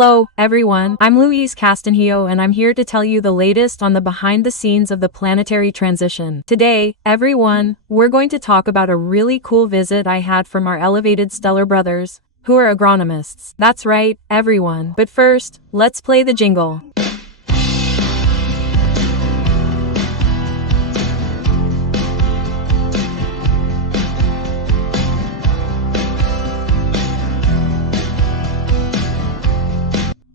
Hello, everyone. I'm Louise Castanhedo and I'm here to tell you the latest on the behind the scenes of the planetary transition. Today, everyone, we're going to talk about a really cool visit I had from our elevated stellar brothers, who are agronomists. That's right, everyone. But first, let's play the jingle.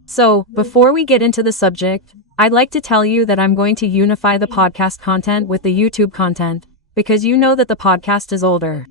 So, before we get into the subject, I'd like to tell you that I'm going to unify the podcast content with the YouTube content, because you know that the podcast is older.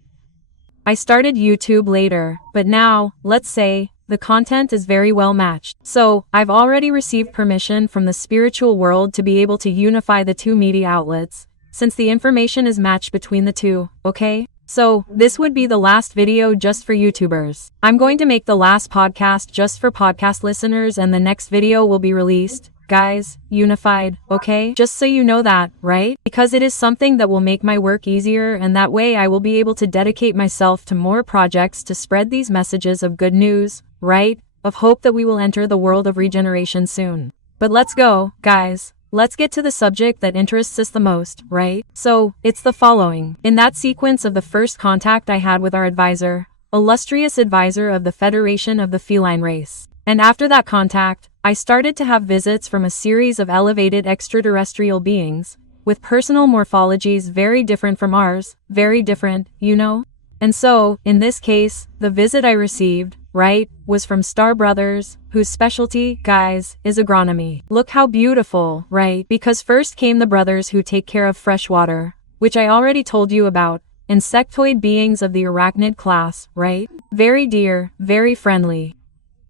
I started YouTube later, but now, let's say, the content is very well matched. So, I've already received permission from the spiritual world to be able to unify the two media outlets, since the information is matched between the two, okay? So, this would be the last video just for YouTubers. I'm going to make the last podcast just for podcast listeners and the next video will be released, guys, unified, okay? Just so you know that, right? Because it is something that will make my work easier and that way I will be able to dedicate myself to more projects to spread these messages of good news, right? Of hope that we will enter the world of regeneration soon. But let's go, guys. Let's get to the subject that interests us the most, right? So, it's the following. In that sequence of the first contact I had with our advisor, illustrious advisor of the Federation of the Feline Race. And after that contact, I started to have visits from a series of elevated extraterrestrial beings, with personal morphologies very different from ours, very different, you know? And so, in this case, the visit I received, right, was from Star Brothers, whose specialty, guys, is agronomy. Look how beautiful, right? Because first came the brothers who take care of fresh water, which I already told you about, insectoid beings of the arachnid class, right? Very dear, very friendly.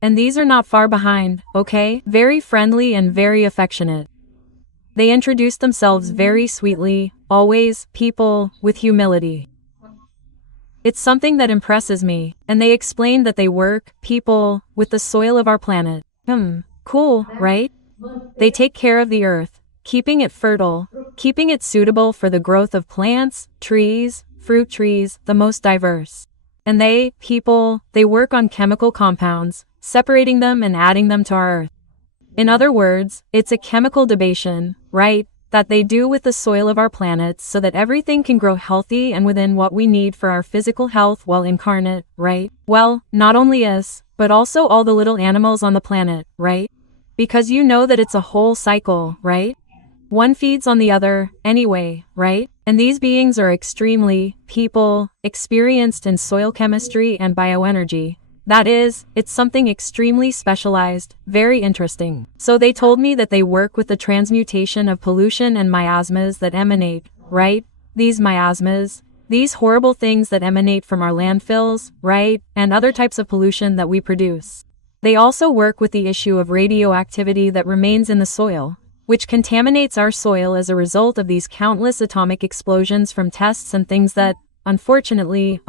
And these are not far behind, okay? Very friendly and very affectionate. They introduce themselves very sweetly, always, people, with humility. It's something that impresses me, and they explain that they work, people, with the soil of our planet. Cool, right? They take care of the earth, keeping it fertile, keeping it suitable for the growth of plants, trees, fruit trees, the most diverse. And they, people, they work on chemical compounds, separating them and adding them to our earth. In other words, it's a chemical debation, right? That they do with the soil of our planet so that everything can grow healthy and within what we need for our physical health while incarnate, right? Well, not only us, but also all the little animals on the planet, right? Because you know that it's a whole cycle, right? One feeds on the other, anyway, right? And these beings are extremely, people, experienced in soil chemistry and bioenergy. That is, it's something extremely specialized, very interesting. So they told me that they work with the transmutation of pollution and miasmas that emanate, right? These miasmas, these horrible things that emanate from our landfills, right? And other types of pollution that we produce. They also work with the issue of radioactivity that remains in the soil, which contaminates our soil as a result of these countless atomic explosions from tests and things that, unfortunately,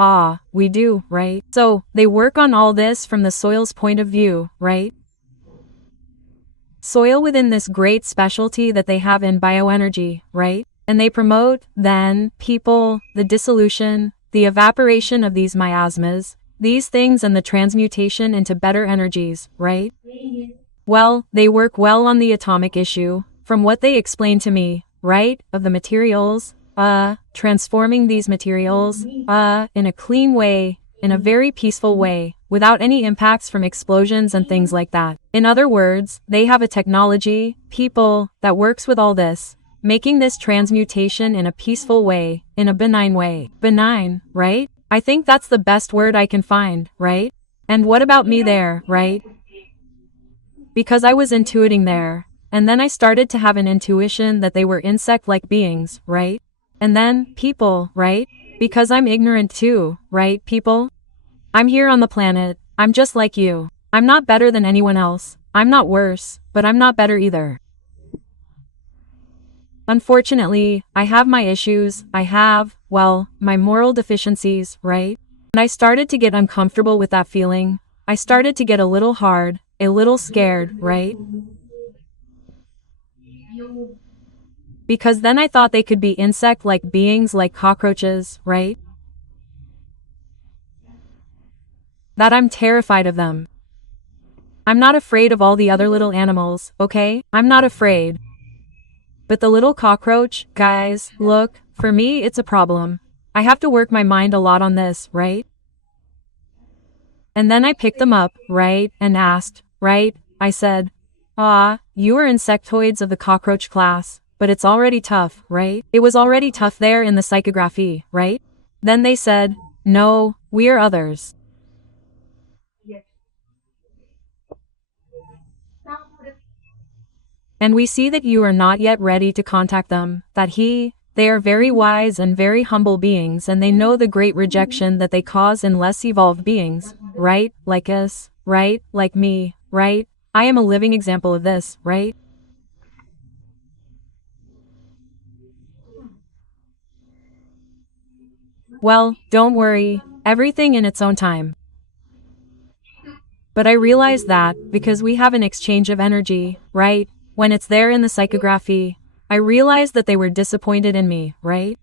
we do, right? So, they work on all this from the soil's point of view, right? Soil within this great specialty that they have in bioenergy, right? And they promote, then, people, the dissolution, the evaporation of these miasmas, these things and the transmutation into better energies, right? Well, they work well on the atomic issue, from what they explain to me, right? Of the materials, transforming these materials, in a clean way, in a very peaceful way, without any impacts from explosions and things like that. In other words, they have a technology, people, that works with all this, making this transmutation in a peaceful way, in a benign way. Benign, right? I think that's the best word I can find, right? And what about me there, right? Because I was intuiting there, and then I started to have an intuition that they were insect-like beings, right? And then, people, right? Because I'm ignorant too, right, people? I'm here on the planet, I'm just like you. I'm not better than anyone else, I'm not worse, but I'm not better either. Unfortunately, I have my issues, my moral deficiencies, right? And I started to get uncomfortable with that feeling. I started to get a little hard, a little scared, right? Because then I thought they could be insect-like beings like cockroaches, right? That I'm terrified of them. I'm not afraid of all the other little animals, okay? I'm not afraid. But the little cockroach, guys, look, for me it's a problem. I have to work my mind a lot on this, right? And then I picked them up, right, and asked, right, I said, you are insectoids of the cockroach class, but it's already tough, right? It was already tough there in the psychography, right? Then they said, no, we are others. And we see that you are not yet ready to contact them, they are very wise and very humble beings and they know the great rejection that they cause in less evolved beings, right, like us, right, like me, right? I am a living example of this, right? Well, don't worry, everything in its own time. But I realized that, because we have an exchange of energy, right, when it's there in the psychography, I realized that they were disappointed in me, right?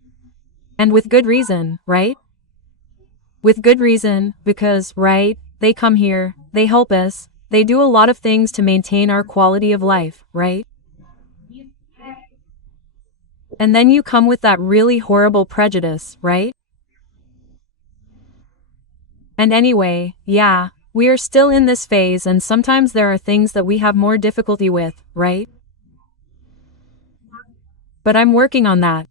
And with good reason, right? With good reason, because, right, they come here, they help us, they do a lot of things to maintain our quality of life, right? And then you come with that really horrible prejudice, right? And anyway, yeah, we are still in this phase and sometimes there are things that we have more difficulty with, right? But I'm working on that.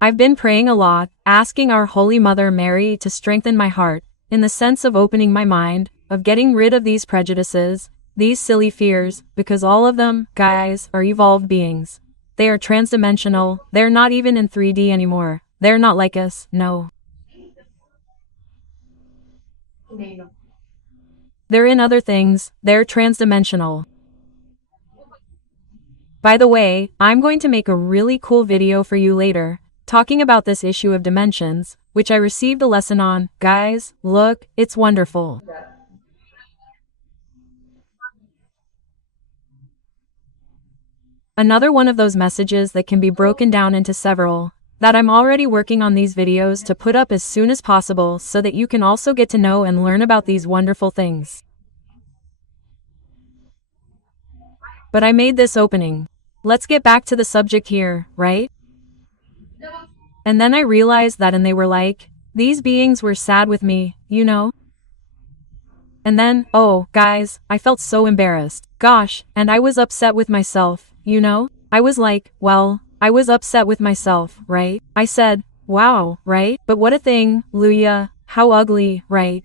I've been praying a lot, asking our Holy Mother Mary to strengthen my heart, in the sense of opening my mind, of getting rid of these prejudices, these silly fears, because all of them, guys, are evolved beings. They are transdimensional, they're not even in 3D anymore. They're not like us, no. They're in other things, they're transdimensional. By the way, I'm going to make a really cool video for you later, talking about this issue of dimensions, which I received a lesson on. Guys, look, it's wonderful. Another one of those messages that can be broken down into several, that I'm already working on these videos to put up as soon as possible so that you can also get to know and learn about these wonderful things. But I made this opening. Let's get back to the subject here, right? And then I realized that and they were like, these beings were sad with me, you know? And then, oh, guys, I felt so embarrassed. Gosh, and I was upset with myself, you know? I was like, well, I was upset with myself, right? I said, wow, right? But what a thing, Luya, how ugly, right?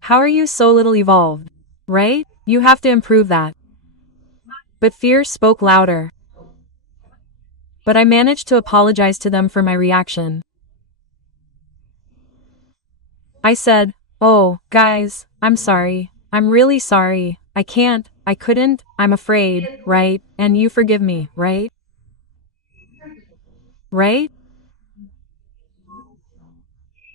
How are you so little evolved? Right? You have to improve that. But fear spoke louder. But I managed to apologize to them for my reaction. I said, oh, guys, I'm sorry. I'm really sorry. I couldn't, I'm afraid, right? And you forgive me, right? Right?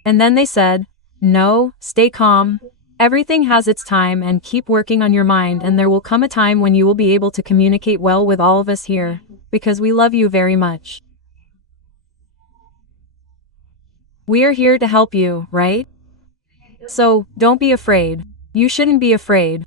And then they said, no, stay calm. Everything has its time and keep working on your mind and there will come a time when you will be able to communicate well with all of us here, because we love you very much. We are here to help you, right? So, don't be afraid. You shouldn't be afraid.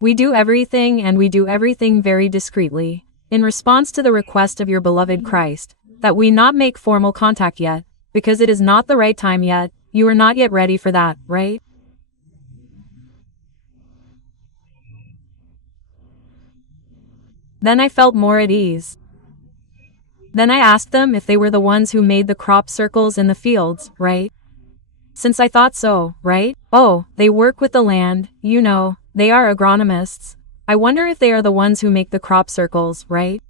We do everything and we do everything very discreetly, in response to the request of your beloved Christ, that we not make formal contact yet, because it is not the right time yet, you are not yet ready for that, right? Then I felt more at ease. Then I asked them if they were the ones who made the crop circles in the fields, right? Since I thought so, right? Oh, they work with the land, you know, they are agronomists. I wonder if they are the ones who make the crop circles, right?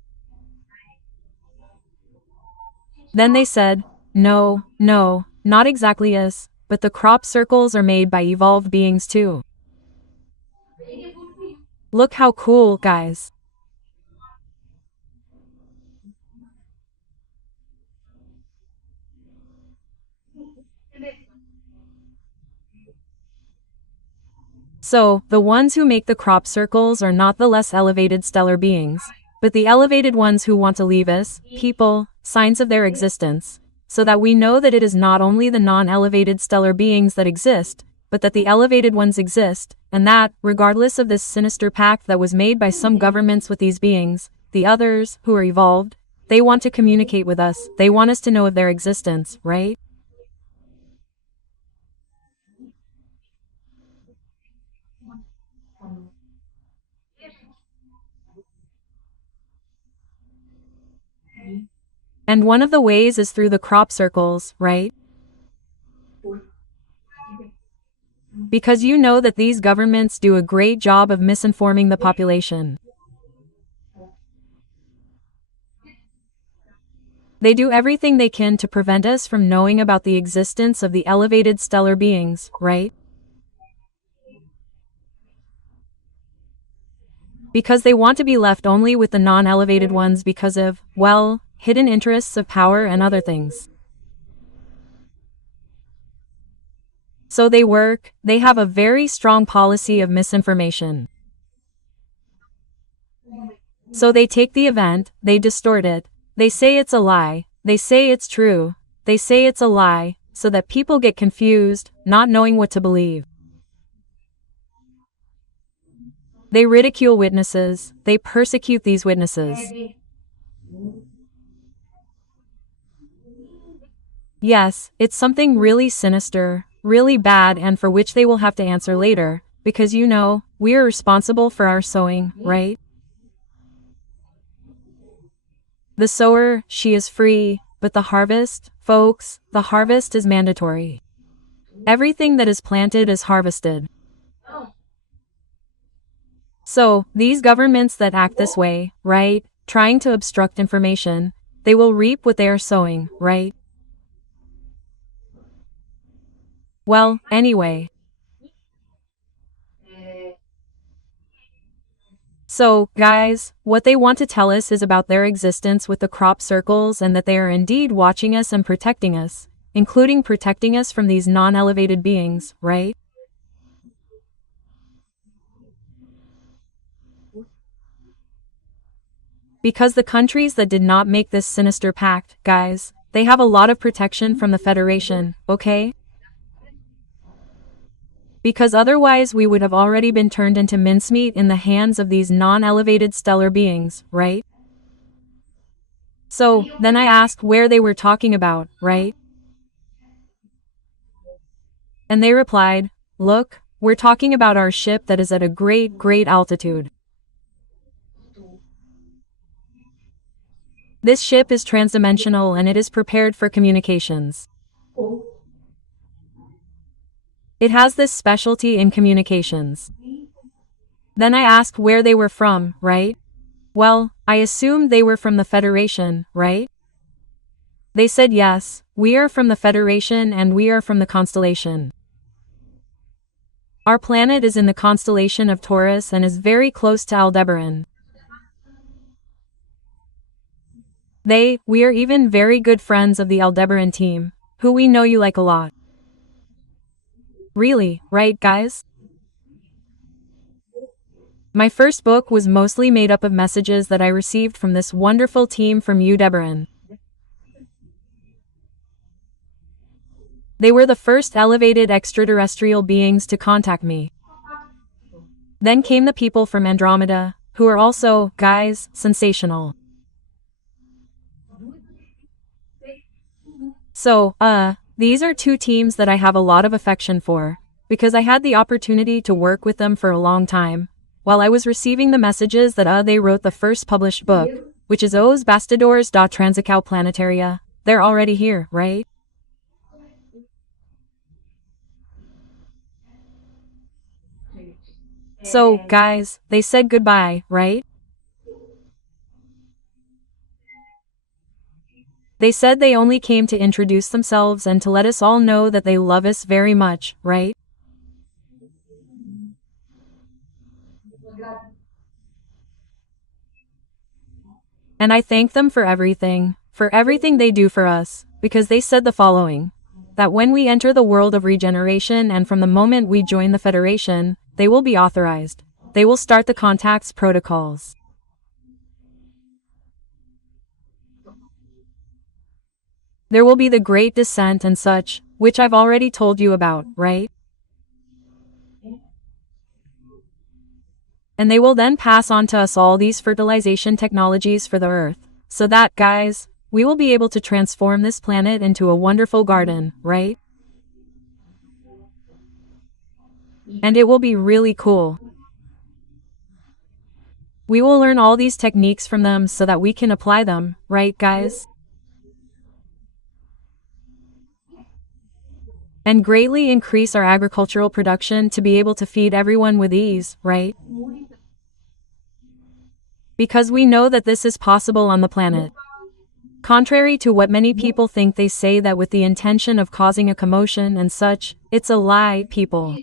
Then they said, no, not exactly us, but the crop circles are made by evolved beings too. Look how cool, guys. So, the ones who make the crop circles are not the less elevated stellar beings, but the elevated ones who want to leave us, people, signs of their existence, so that we know that it is not only the non-elevated stellar beings that exist, but that the elevated ones exist, and that, regardless of this sinister pact that was made by some governments with these beings, the others, who are evolved, they want to communicate with us, they want us to know of their existence, right? And one of the ways is through the crop circles, right? Because you know that these governments do a great job of misinforming the population. They do everything they can to prevent us from knowing about the existence of the elevated stellar beings, right? Because they want to be left only with the non-elevated ones because of, well, hidden interests of power and other things. So they have a very strong policy of misinformation. So they take the event, they distort it, they say it's a lie, they say it's true, they say it's a lie, so that people get confused, not knowing what to believe. They ridicule witnesses, they persecute these witnesses. Yes, it's something really sinister, really bad, and for which they will have to answer later, because you know, we are responsible for our sowing, right? The sower, she is free, but the harvest, folks, the harvest is mandatory. Everything that is planted is harvested. So, these governments that act this way, right, trying to obstruct information, they will reap what they are sowing, right? Well, anyway. So, guys, what they want to tell us is about their existence with the crop circles and that they are indeed watching us and protecting us, including protecting us from these non-elevated beings, right? Because the countries that did not make this sinister pact, guys, they have a lot of protection from the Federation, okay? Because otherwise we would have already been turned into mincemeat in the hands of these non-elevated stellar beings, right? So, then I asked where they were talking about, right? And they replied, look, we're talking about our ship that is at a great, great altitude. This ship is transdimensional and it is prepared for communications. It has this specialty in communications. Then I asked where they were from, right? Well, I assumed they were from the Federation, right? They said yes, we are from the Federation and we are from the constellation. Our planet is in the constellation of Taurus and is very close to Aldebaran. We are even very good friends of the Aldebaran team, who we know you like a lot. Really, right, guys? My first book was mostly made up of messages that I received from this wonderful team from Aldebaran. They were the first elevated extraterrestrial beings to contact me. Then came the people from Andromeda, who are also, guys, sensational. So, these are two teams that I have a lot of affection for, because I had the opportunity to work with them for a long time, while I was receiving the messages that they wrote the first published book, which is Os Bastidores da Transição Planetária. They're already here, right? So, guys, they said goodbye, right? They said they only came to introduce themselves and to let us all know that they love us very much, right? And I thank them for everything they do for us, because they said the following, that when we enter the world of regeneration and from the moment we join the Federation, they will be authorized. They will start the contacts protocols. There will be the great descent and such, which I've already told you about, right? And they will then pass on to us all these fertilization technologies for the Earth, so that, guys, we will be able to transform this planet into a wonderful garden, right? And it will be really cool. We will learn all these techniques from them so that we can apply them, right, guys? And greatly increase our agricultural production to be able to feed everyone with ease, right? Because we know that this is possible on the planet. Contrary to what many people think, they say that with the intention of causing a commotion and such, it's a lie, people.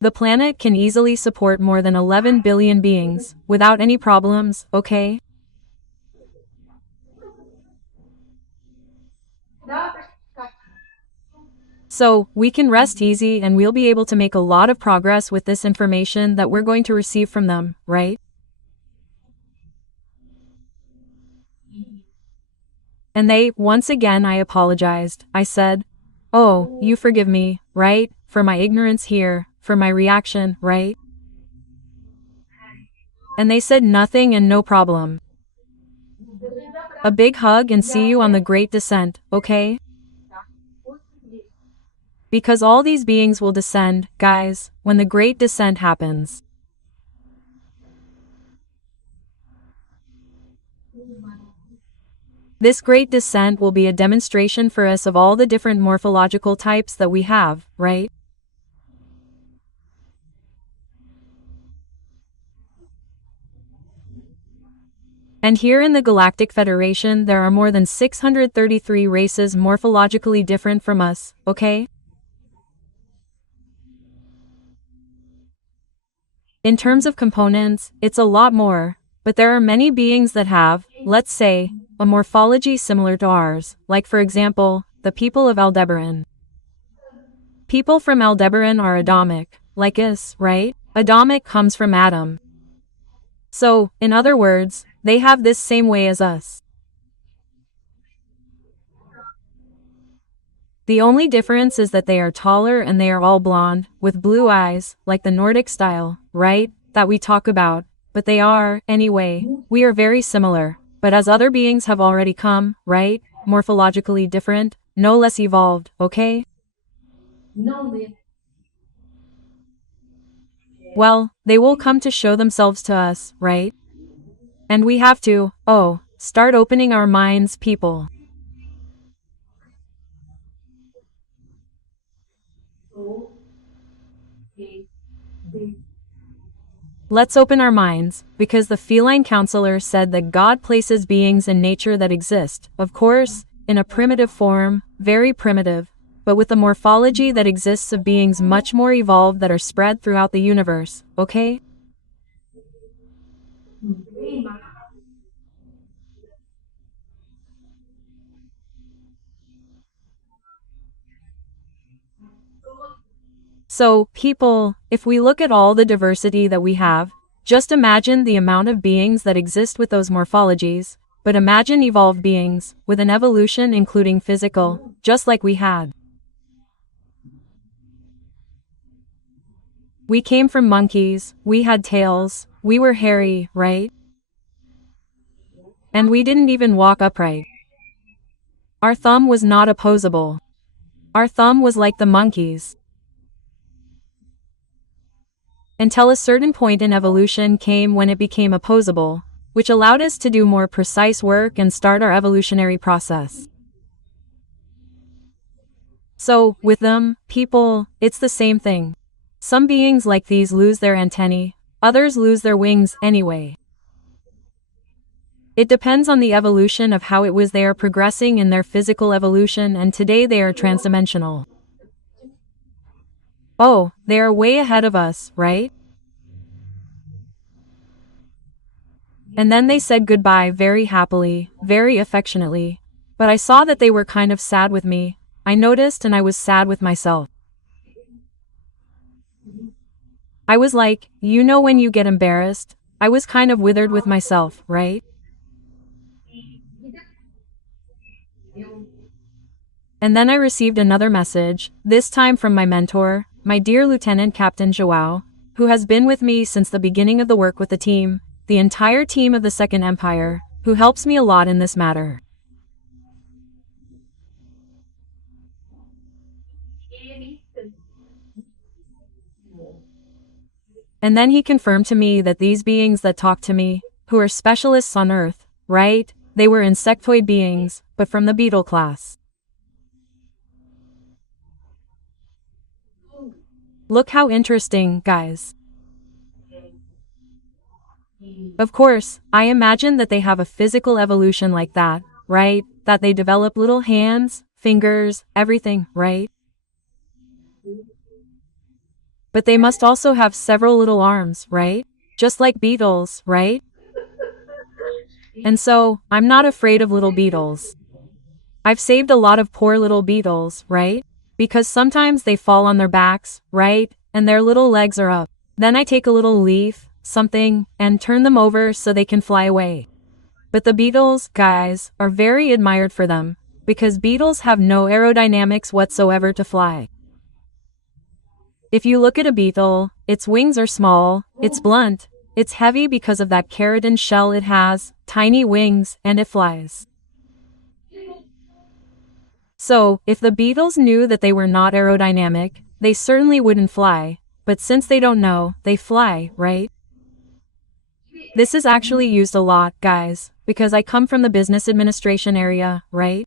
The planet can easily support more than 11 billion beings, without any problems, okay? So, we can rest easy and we'll be able to make a lot of progress with this information that we're going to receive from them, right? And they, once again, I apologized. I said, "Oh, you forgive me, right? For my ignorance here, for my reaction, right?" And they said nothing and no problem. A big hug and see you on the great descent, okay? Because all these beings will descend, guys, when the great descent happens. This great descent will be a demonstration for us of all the different morphological types that we have, right? And here in the Galactic Federation there are more than 633 races morphologically different from us, okay? In terms of components, it's a lot more, but there are many beings that have, let's say, a morphology similar to ours, like for example, the people of Aldebaran. People from Aldebaran are Adamic, like us, right? Adamic comes from Adam. So, in other words, they have this same way as us. The only difference is that they are taller and they are all blonde, with blue eyes, like the Nordic style, right? That we talk about. But they are, anyway, we are very similar. But as other beings have already come, right? Morphologically different, no less evolved, okay? Well, they will come to show themselves to us, right? And we have to, start opening our minds, people. Let's open our minds, because the feline counselor said that God places beings in nature that exist, of course, in a primitive form, very primitive, but with the morphology that exists of beings much more evolved that are spread throughout the universe, okay? So, people, if we look at all the diversity that we have, just imagine the amount of beings that exist with those morphologies, but imagine evolved beings, with an evolution including physical, just like we had. We came from monkeys, we had tails, we were hairy, right? And we didn't even walk upright. Our thumb was not opposable. Our thumb was like the monkeys. Until a certain point in evolution came when it became opposable, which allowed us to do more precise work and start our evolutionary process. So, with them, people, it's the same thing. Some beings like these lose their antennae, others lose their wings anyway. It depends on the evolution of how it was they are progressing in their physical evolution, and today they are transdimensional. Oh, they are way ahead of us, right? And then they said goodbye very happily, very affectionately. But I saw that they were kind of sad with me. I noticed and I was sad with myself. I was like, you know when you get embarrassed? I was kind of withered with myself, right? And then I received another message, this time from my mentor, my dear Lieutenant Captain Joao, who has been with me since the beginning of the work with the team, the entire team of the Second Empire, who helps me a lot in this matter. And then he confirmed to me that these beings that talk to me, who are specialists on Earth, right, they were insectoid beings, but from the beetle class. Look how interesting, guys. Of course, I imagine that they have a physical evolution like that, right? That they develop little hands, fingers, everything, right? But they must also have several little arms, right? Just like beetles, right? And so, I'm not afraid of little beetles. I've saved a lot of poor little beetles, right? Because sometimes they fall on their backs, right? And their little legs are up. Then I take a little leaf, something, and turn them over so they can fly away. But the beetles, guys, are very admired for them, because beetles have no aerodynamics whatsoever to fly. If you look at a beetle, its wings are small, it's blunt, it's heavy because of that keratin shell it has, tiny wings, and it flies. So, if the beetles knew that they were not aerodynamic, they certainly wouldn't fly, but since they don't know, they fly, right? This is actually used a lot, guys, because I come from the business administration area, right?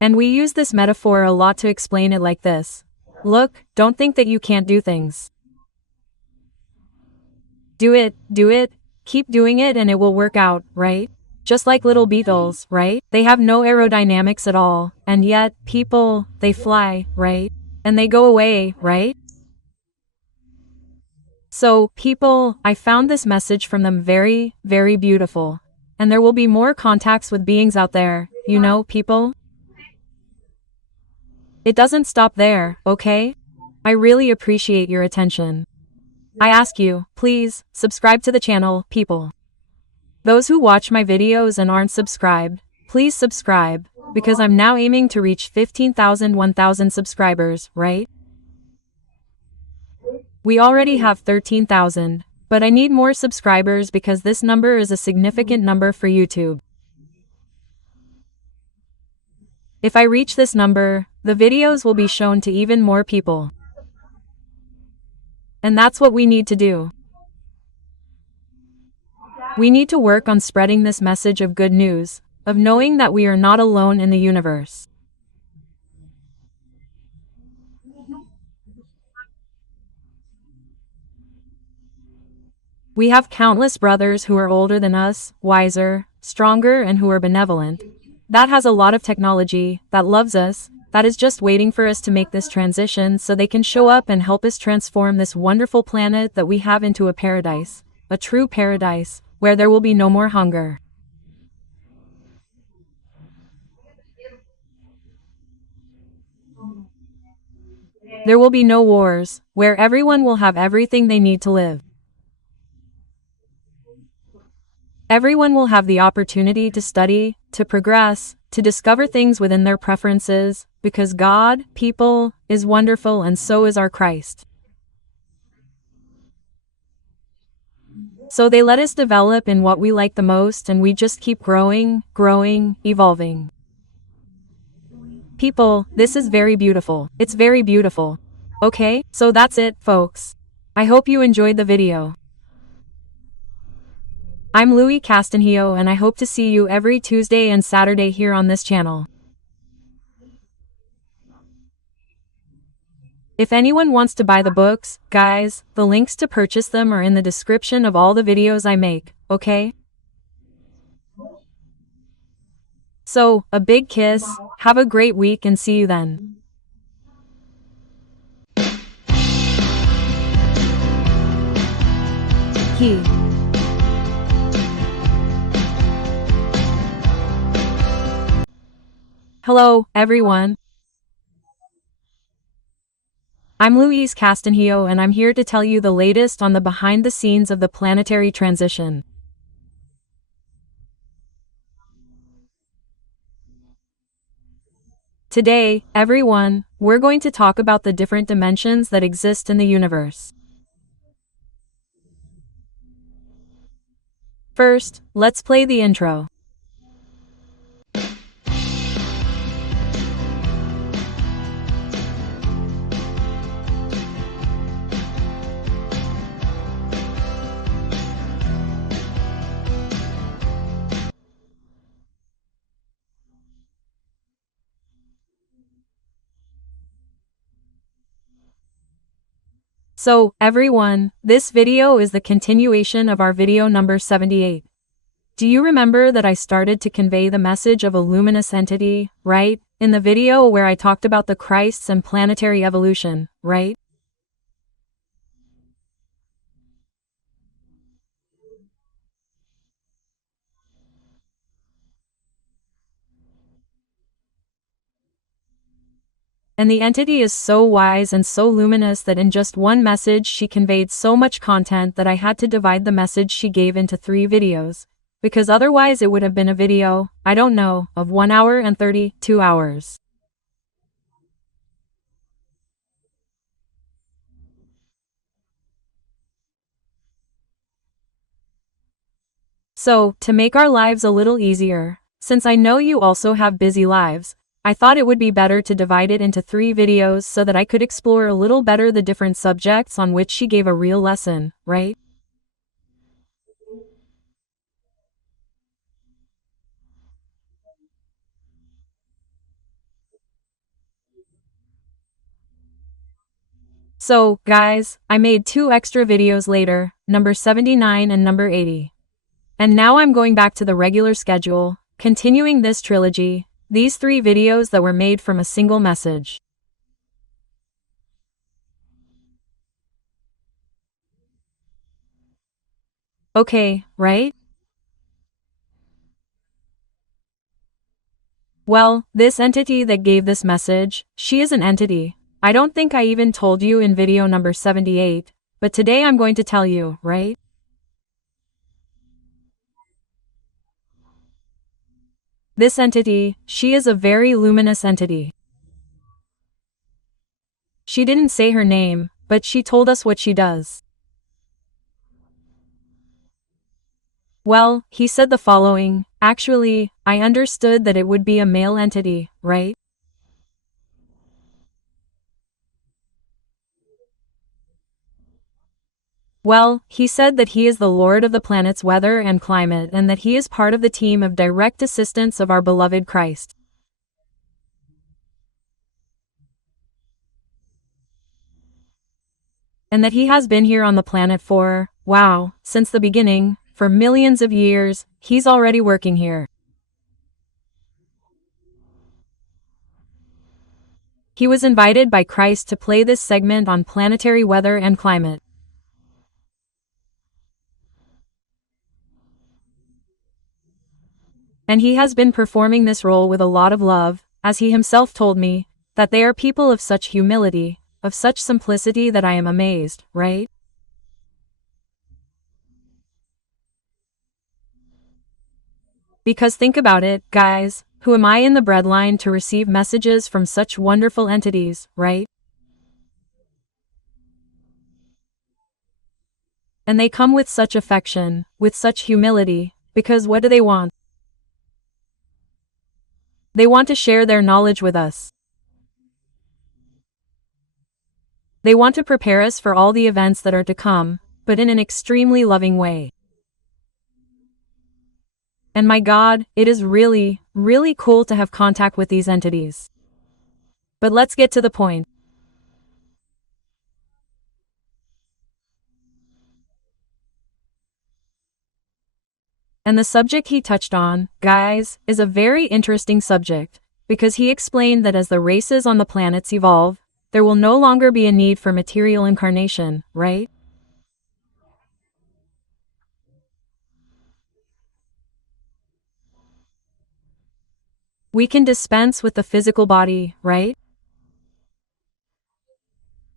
And we use this metaphor a lot to explain it like this. Look, don't think that you can't do things. Do it, keep doing it and it will work out, right? Just like little beetles, right? They have no aerodynamics at all, and yet, people, they fly, right? And they go away, right? So, people, I found this message from them very, very beautiful. And there will be more contacts with beings out there, you know, people? It doesn't stop there, okay? I really appreciate your attention. I ask you, please, subscribe to the channel, people. Those who watch my videos and aren't subscribed, please subscribe, because I'm now aiming to reach 15,000, 1,000 subscribers, right? We already have 13,000, but I need more subscribers because this number is a significant number for YouTube. If I reach this number, the videos will be shown to even more people. And that's what we need to do. We need to work on spreading this message of good news, of knowing that we are not alone in the universe. We have countless brothers who are older than us, wiser, stronger, and who are benevolent. That has a lot of technology, that loves us, that is just waiting for us to make this transition so they can show up and help us transform this wonderful planet that we have into a paradise, a true paradise, where there will be no more hunger. There will be no wars, where everyone will have everything they need to live. Everyone will have the opportunity to study, to progress, to discover things within their preferences, because God, people, is wonderful and so is our Christ. So they let us develop in what we like the most and we just keep growing, evolving. People, this is very beautiful. It's very beautiful. Okay, so that's it, folks. I hope you enjoyed the video. I'm Louise Castanhedo and I hope to see you every Tuesday and Saturday here on this channel. If anyone wants to buy the books, guys, the links to purchase them are in the description of all the videos I make, okay? So, a big kiss, have a great week and see you then. He. Hello, everyone. I'm Louise Castanhedo and I'm here to tell you the latest on the behind the scenes of the planetary transition. Today, everyone, we're going to talk about the different dimensions that exist in the universe. First, let's play the intro. So, everyone, this video is the continuation of our video number 78. Do you remember that I started to convey the message of a luminous entity, right? In the video where I talked about the Christs and planetary evolution, right? And the entity is so wise and so luminous that in just one message she conveyed so much content that I had to divide the message she gave into 3 videos. Because otherwise it would have been a video, I don't know, of 1 hour and 32 hours. So, to make our lives a little easier, since I know you also have busy lives, I thought it would be better to divide it into 3 videos so that I could explore a little better the different subjects on which she gave a real lesson, right? So, guys, I made 2 extra videos later, number 79 and number 80. And now I'm going back to the regular schedule, continuing this trilogy, these 3 videos that were made from a single message. Okay, right? Well, this entity that gave this message, she is an entity. I don't think I even told you in video number 78, but today I'm going to tell you, right? This entity, she is a very luminous entity. She didn't say her name, but she told us what she does. Well, he said the following, actually, I understood that it would be a male entity, right? Well, he said that he is the lord of the planet's weather and climate and that he is part of the team of direct assistance of our beloved Christ. And that he has been here on the planet for, wow, since the beginning, for millions of years, he's already working here. He was invited by Christ to play this segment on planetary weather and climate. And he has been performing this role with a lot of love, as he himself told me, that they are people of such humility, of such simplicity that I am amazed, right? Because think about it, guys, who am I in the breadline to receive messages from such wonderful entities, right? And they come with such affection, with such humility, because what do they want? They want to share their knowledge with us. They want to prepare us for all the events that are to come, but in an extremely loving way. And my God, it is really, really cool to have contact with these entities. But let's get to the point. And the subject he touched on, guys, is a very interesting subject, because he explained that as the races on the planets evolve, there will no longer be a need for material incarnation, right? We can dispense with the physical body, right?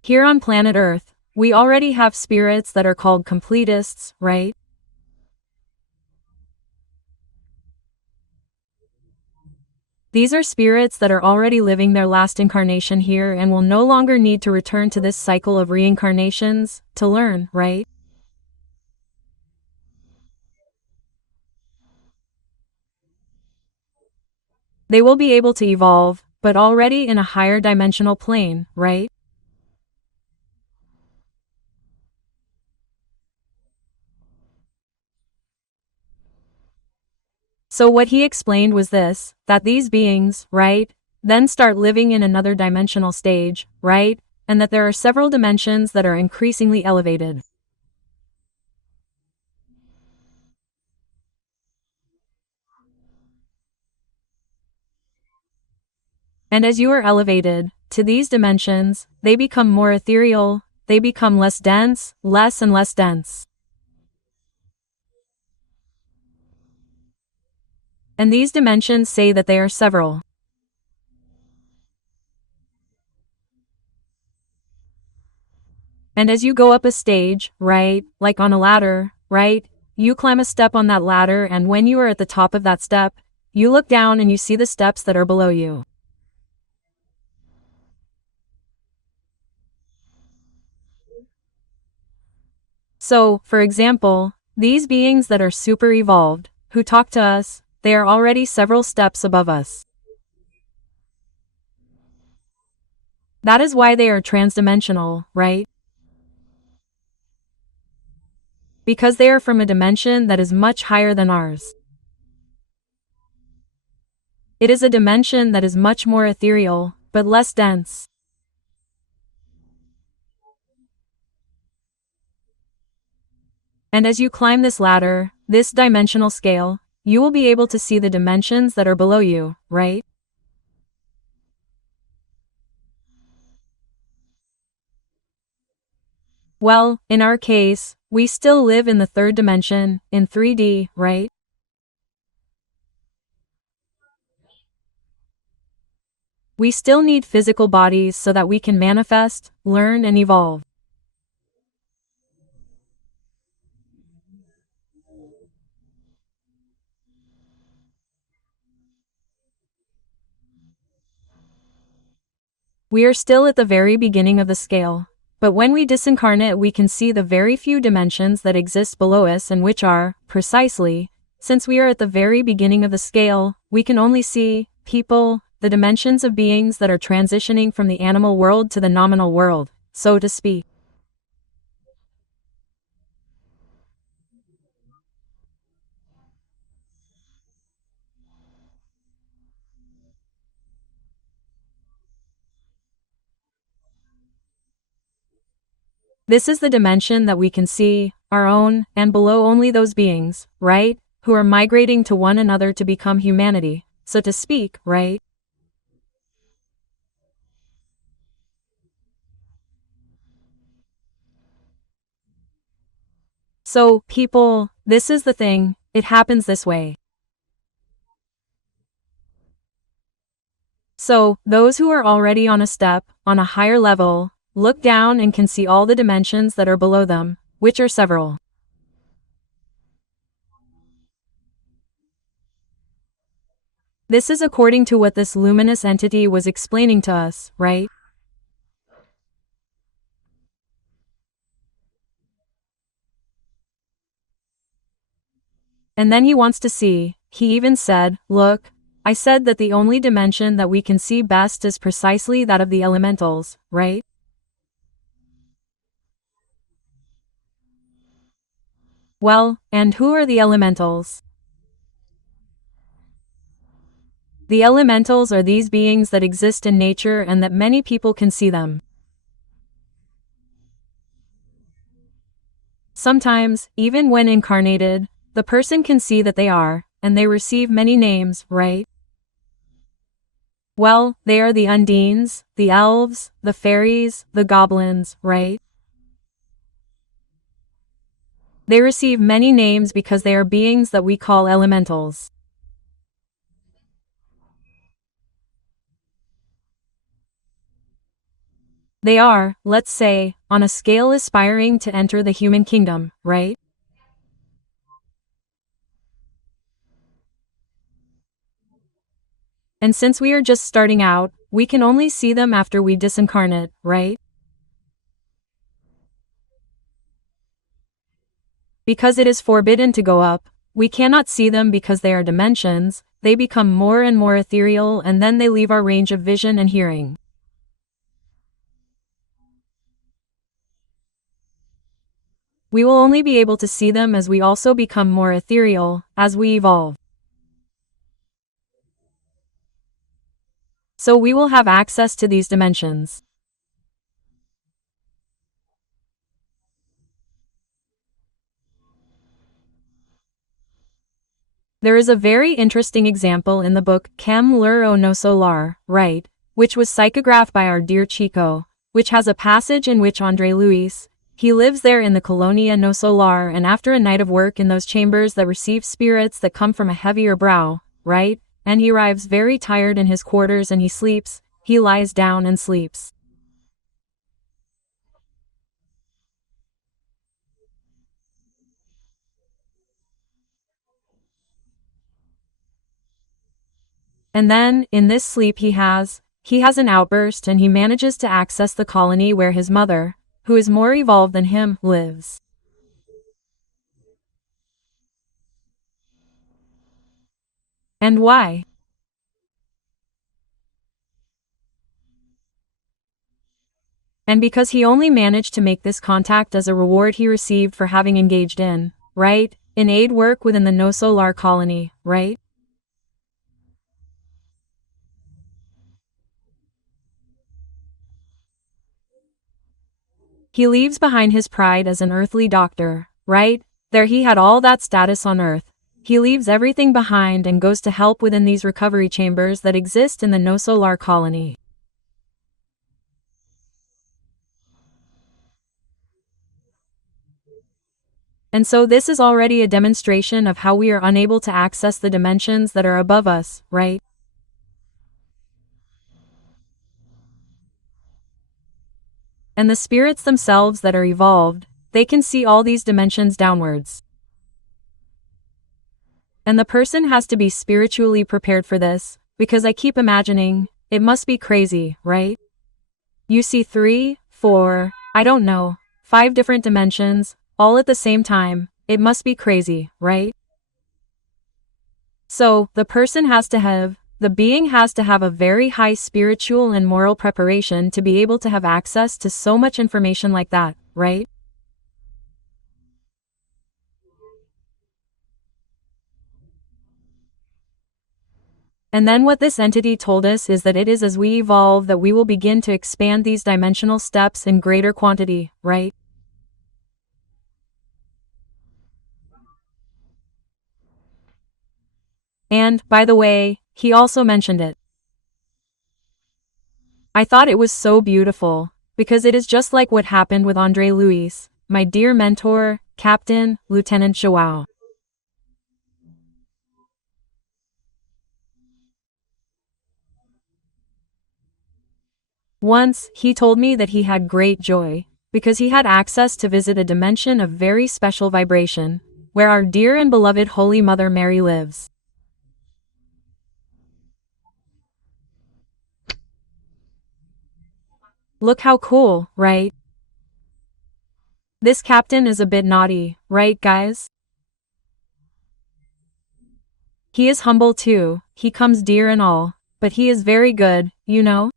Here on planet Earth, we already have spirits that are called completists, right? These are spirits that are already living their last incarnation here and will no longer need to return to this cycle of reincarnations to learn, right? They will be able to evolve, but already in a higher dimensional plane, right? So what he explained was this, that these beings, right, then start living in another dimensional stage, right, and that there are several dimensions that are increasingly elevated. And as you are elevated to these dimensions, they become more ethereal, they become less dense, less and less dense. And these dimensions say that they are several. And as you go up a stage, right, like on a ladder, right, you climb a step on that ladder, and when you are at the top of that step, you look down and you see the steps that are below you. So, for example, these beings that are super evolved, who talk to us, they are already several steps above us. That is why they are transdimensional, right? Because they are from a dimension that is much higher than ours. It is a dimension that is much more ethereal, but less dense. And as you climb this ladder, this dimensional scale, you will be able to see the dimensions that are below you, right? Well, in our case, we still live in the third dimension, in 3D, right? We still need physical bodies so that we can manifest, learn, and evolve. We are still at the very beginning of the scale. But when we disincarnate, we can see the very few dimensions that exist below us, and which are, precisely, since we are at the very beginning of the scale, we can only see, people, the dimensions of beings that are transitioning from the animal world to the nominal world, so to speak. This is the dimension that we can see, our own, and below only those beings, right, who are migrating to one another to become humanity, so to speak, right? So, people, this is the thing, it happens this way. So, those who are already on a step, on a higher level, look down and can see all the dimensions that are below them, which are several. This is according to what this luminous entity was explaining to us, right? And then he wants to see, he even said, look, I said that the only dimension that we can see best is precisely that of the elementals, right? Well, and who are the elementals? The elementals are these beings that exist in nature and that many people can see them. Sometimes, even when incarnated, the person can see that they are, and they receive many names, right? Well, they are the undines, the elves, the fairies, the goblins, right? They receive many names because they are beings that we call elementals. They are, let's say, on a scale aspiring to enter the human kingdom, right? And since we are just starting out, we can only see them after we disincarnate, right? Because it is forbidden to go up, we cannot see them because they are dimensions, they become more and more ethereal and then they leave our range of vision and hearing. We will only be able to see them as we also become more ethereal, as we evolve. So we will have access to these dimensions. There is a very interesting example in the book Cam Lur o no Solar, right, which was psychographed by our dear Chico, which has a passage in which Andre Luis, he lives there in the Colonia no Solar, and after a night of work in those chambers that receive spirits that come from a heavier brow, right, and he arrives very tired in his quarters and he sleeps, he lies down and sleeps. And then, in this sleep he has an outburst and he manages to access the colony where his mother, who is more evolved than him, lives. And why? And because he only managed to make this contact as a reward he received for having engaged in, right, in aid work within the No Solar colony, right? He leaves behind his pride as an earthly doctor, right? There he had all that status on earth. He leaves everything behind and goes to help within these recovery chambers that exist in the No Solar colony. And so this is already a demonstration of how we are unable to access the dimensions that are above us, right? And the spirits themselves that are evolved, they can see all these dimensions downwards. And the person has to be spiritually prepared for this, because I keep imagining, it must be crazy, right? You see 3, 4, I don't know, 5 different dimensions, all at the same time, it must be crazy, right? So, the being has to have a very high spiritual and moral preparation to be able to have access to so much information like that, right? And then what this entity told us is that it is as we evolve that we will begin to expand these dimensional steps in greater quantity, right? And, by the way, he also mentioned it. I thought it was so beautiful, because it is just like what happened with Andre Luis, my dear mentor, Captain, Lieutenant Joao. Once, he told me that he had great joy, because he had access to visit a dimension of very special vibration, where our dear and beloved Holy Mother Mary lives. Look how cool, right? This captain is a bit naughty, right guys? He is humble too, he comes dear and all, but he is very good, you know?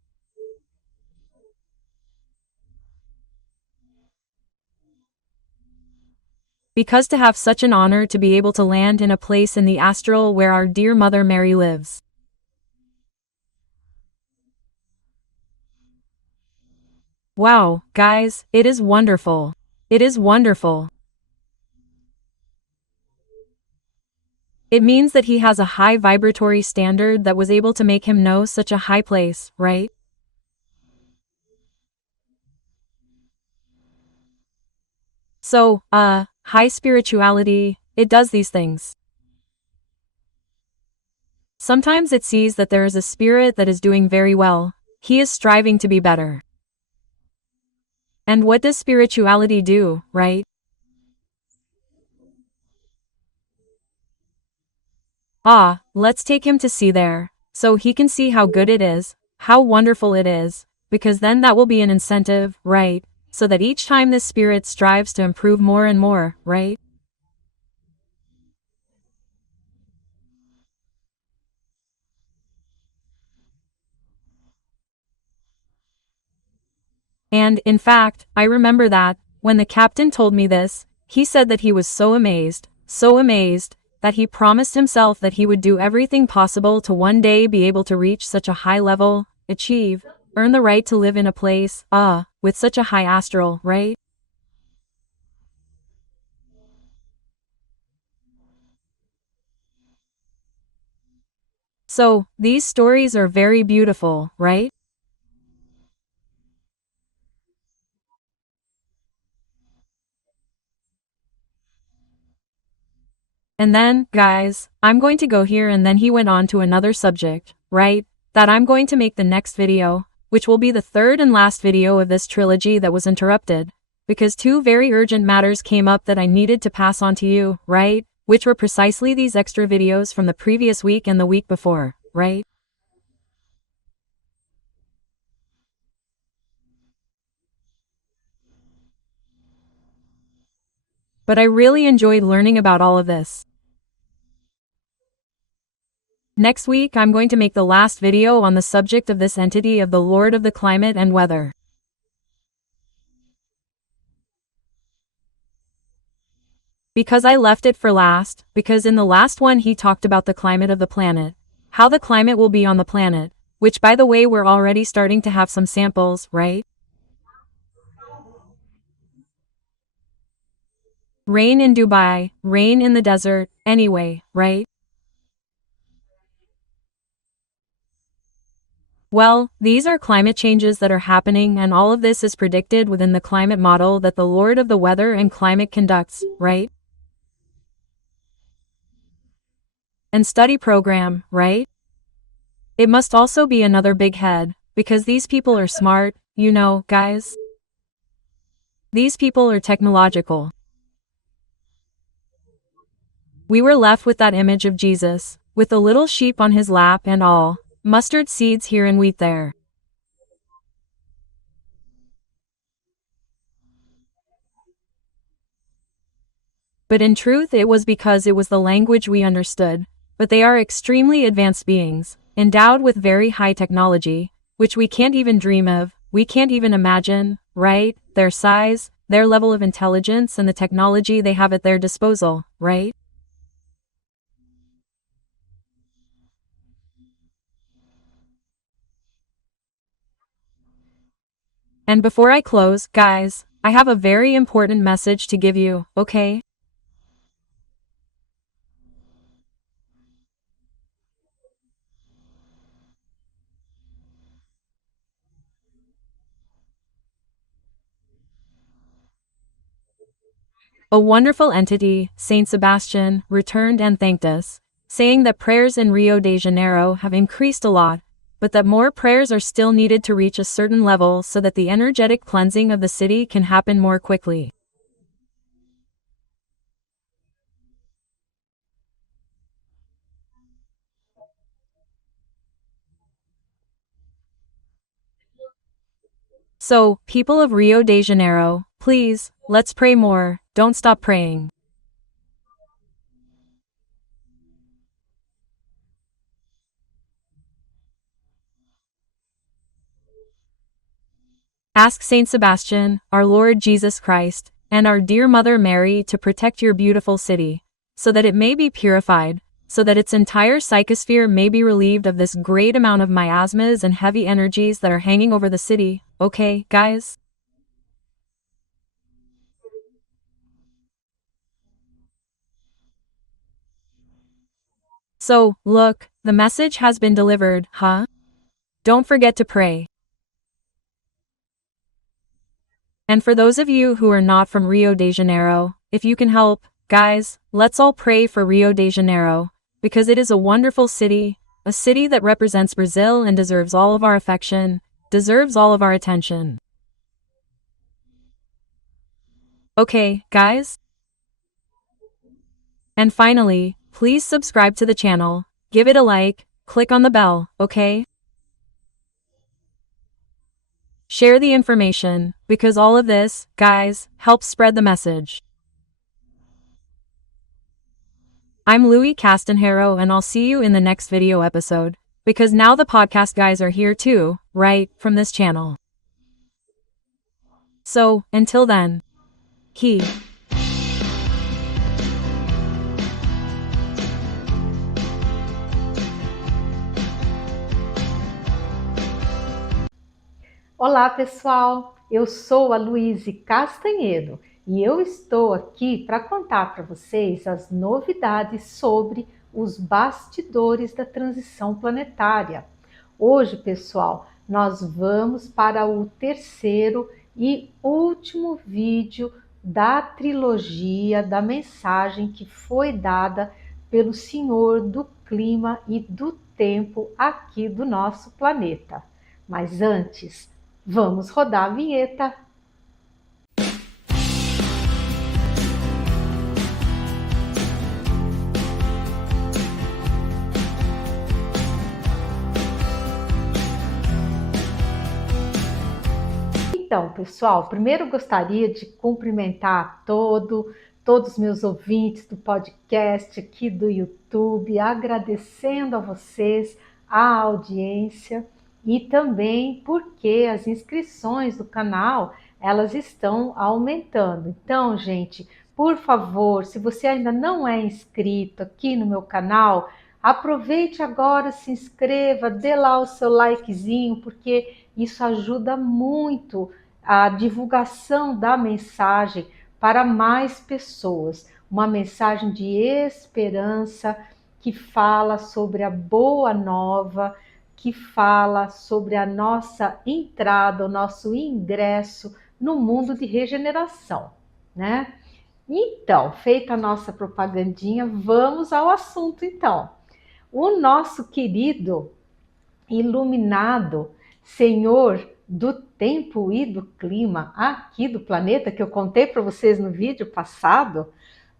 Because to have such an honor to be able to land in a place in the astral where our dear Mother Mary lives. Wow, guys, it is wonderful. It is wonderful. It means that he has a high vibratory standard that was able to make him know such a high place, right? So, high spirituality, it does these things. Sometimes it sees that there is a spirit that is doing very well. He is striving to be better. And what does spirituality do, right? Let's take him to see there. So he can see how good it is, how wonderful it is, because then that will be an incentive, right? So that each time this spirit strives to improve more and more, right? And, in fact, I remember that, when the captain told me this, he said that he was so amazed, that he promised himself that he would do everything possible to one day be able to reach such a high level, earn the right to live in a place, with such a high astral, right? So, these stories are very beautiful, right? And then, guys, I'm going to go here and then he went on to another subject, right? That I'm going to make the next video, which will be the third and last video of this trilogy that was interrupted. Because two very urgent matters came up that I needed to pass on to you, right? Which were precisely these extra videos from the previous week and the week before, right? But I really enjoyed learning about all of this. Next week I'm going to make the last video on the subject of this entity of the Lord of the Climate and Weather. Because I left it for last, because in the last one he talked about the climate of the planet, how the climate will be on the planet, which by the way we're already starting to have some samples, right? Rain in Dubai, rain in the desert, anyway, right? Well, these are climate changes that are happening and all of this is predicted within the climate model that the Lord of the Weather and Climate conducts, right? And study program, right? It must also be another big head, because these people are smart, you know, guys. These people are technological. We were left with that image of Jesus, with the little sheep on his lap and all, mustard seeds here and wheat there. But in truth it was because it was the language we understood, but they are extremely advanced beings, endowed with very high technology, which we can't even dream of, we can't even imagine, right? Their size, their level of intelligence and the technology they have at their disposal, right? And before I close, guys, I have a very important message to give you, okay? A wonderful entity, Saint Sebastian, returned and thanked us, saying that prayers in Rio de Janeiro have increased a lot, but that more prayers are still needed to reach a certain level so that the energetic cleansing of the city can happen more quickly. So, people of Rio de Janeiro, please, let's pray more, don't stop praying. Ask Saint Sebastian, our Lord Jesus Christ, and our dear Mother Mary to protect your beautiful city, so that it may be purified, so that its entire psychosphere may be relieved of this great amount of miasmas and heavy energies that are hanging over the city, okay, guys? So, look, the message has been delivered, huh? Don't forget to pray. And for those of you who are not from Rio de Janeiro, if you can help, guys, let's all pray for Rio de Janeiro, because it is a wonderful city, a city that represents Brazil and deserves all of our affection, deserves all of our attention. Okay, guys? And finally, please subscribe to the channel, give it a like, click on the bell, okay? Share the information, because all of this, guys, helps spread the message. I'm Louise Castanhedo and I'll see you in the next video episode, because now the podcast guys are here too, right, from this channel. So, until then, he. Olá pessoal, eu sou a Louise Castanhedo e eu estou aqui para contar para vocês as novidades sobre os bastidores da transição planetária. Hoje, pessoal, nós vamos para o terceiro e último vídeo da trilogia da mensagem que foi dada pelo Senhor do Clima e do Tempo aqui do nosso planeta. Mas antes, vamos rodar a vinheta. Então, pessoal, primeiro gostaria de cumprimentar todos os meus ouvintes do podcast aqui do YouTube, agradecendo a vocês a audiência. E também porque as inscrições do canal, elas estão aumentando. Então, gente, por favor, se você ainda não é inscrito aqui no meu canal, aproveite agora, se inscreva, dê lá o seu likezinho, porque isso ajuda muito a divulgação da mensagem para mais pessoas. Uma mensagem de esperança que fala sobre a boa nova, que fala sobre a nossa entrada, o nosso ingresso no mundo de regeneração, né? Então, feita a nossa propagandinha, vamos ao assunto então. O nosso querido, iluminado Senhor do Tempo e do Clima aqui do planeta, que eu contei para vocês no vídeo passado,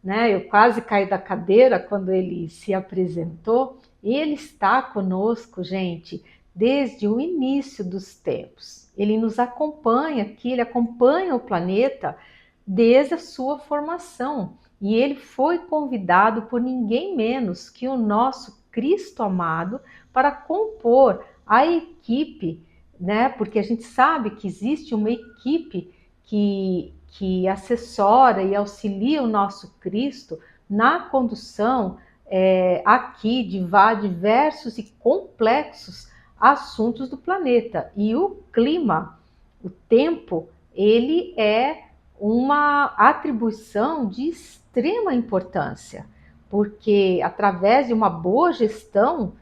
né? Eu quase caí da cadeira quando ele se apresentou. Ele está conosco, gente, desde o início dos tempos. Ele nos acompanha aqui, ele acompanha o planeta desde a sua formação. E ele foi convidado por ninguém menos que o nosso Cristo amado para compor a equipe, né? Porque a gente sabe que existe uma equipe que assessora e auxilia o nosso Cristo na condução aqui de diversos e complexos assuntos do planeta. E o clima, o tempo, ele é uma atribuição de extrema importância, porque através de uma boa gestão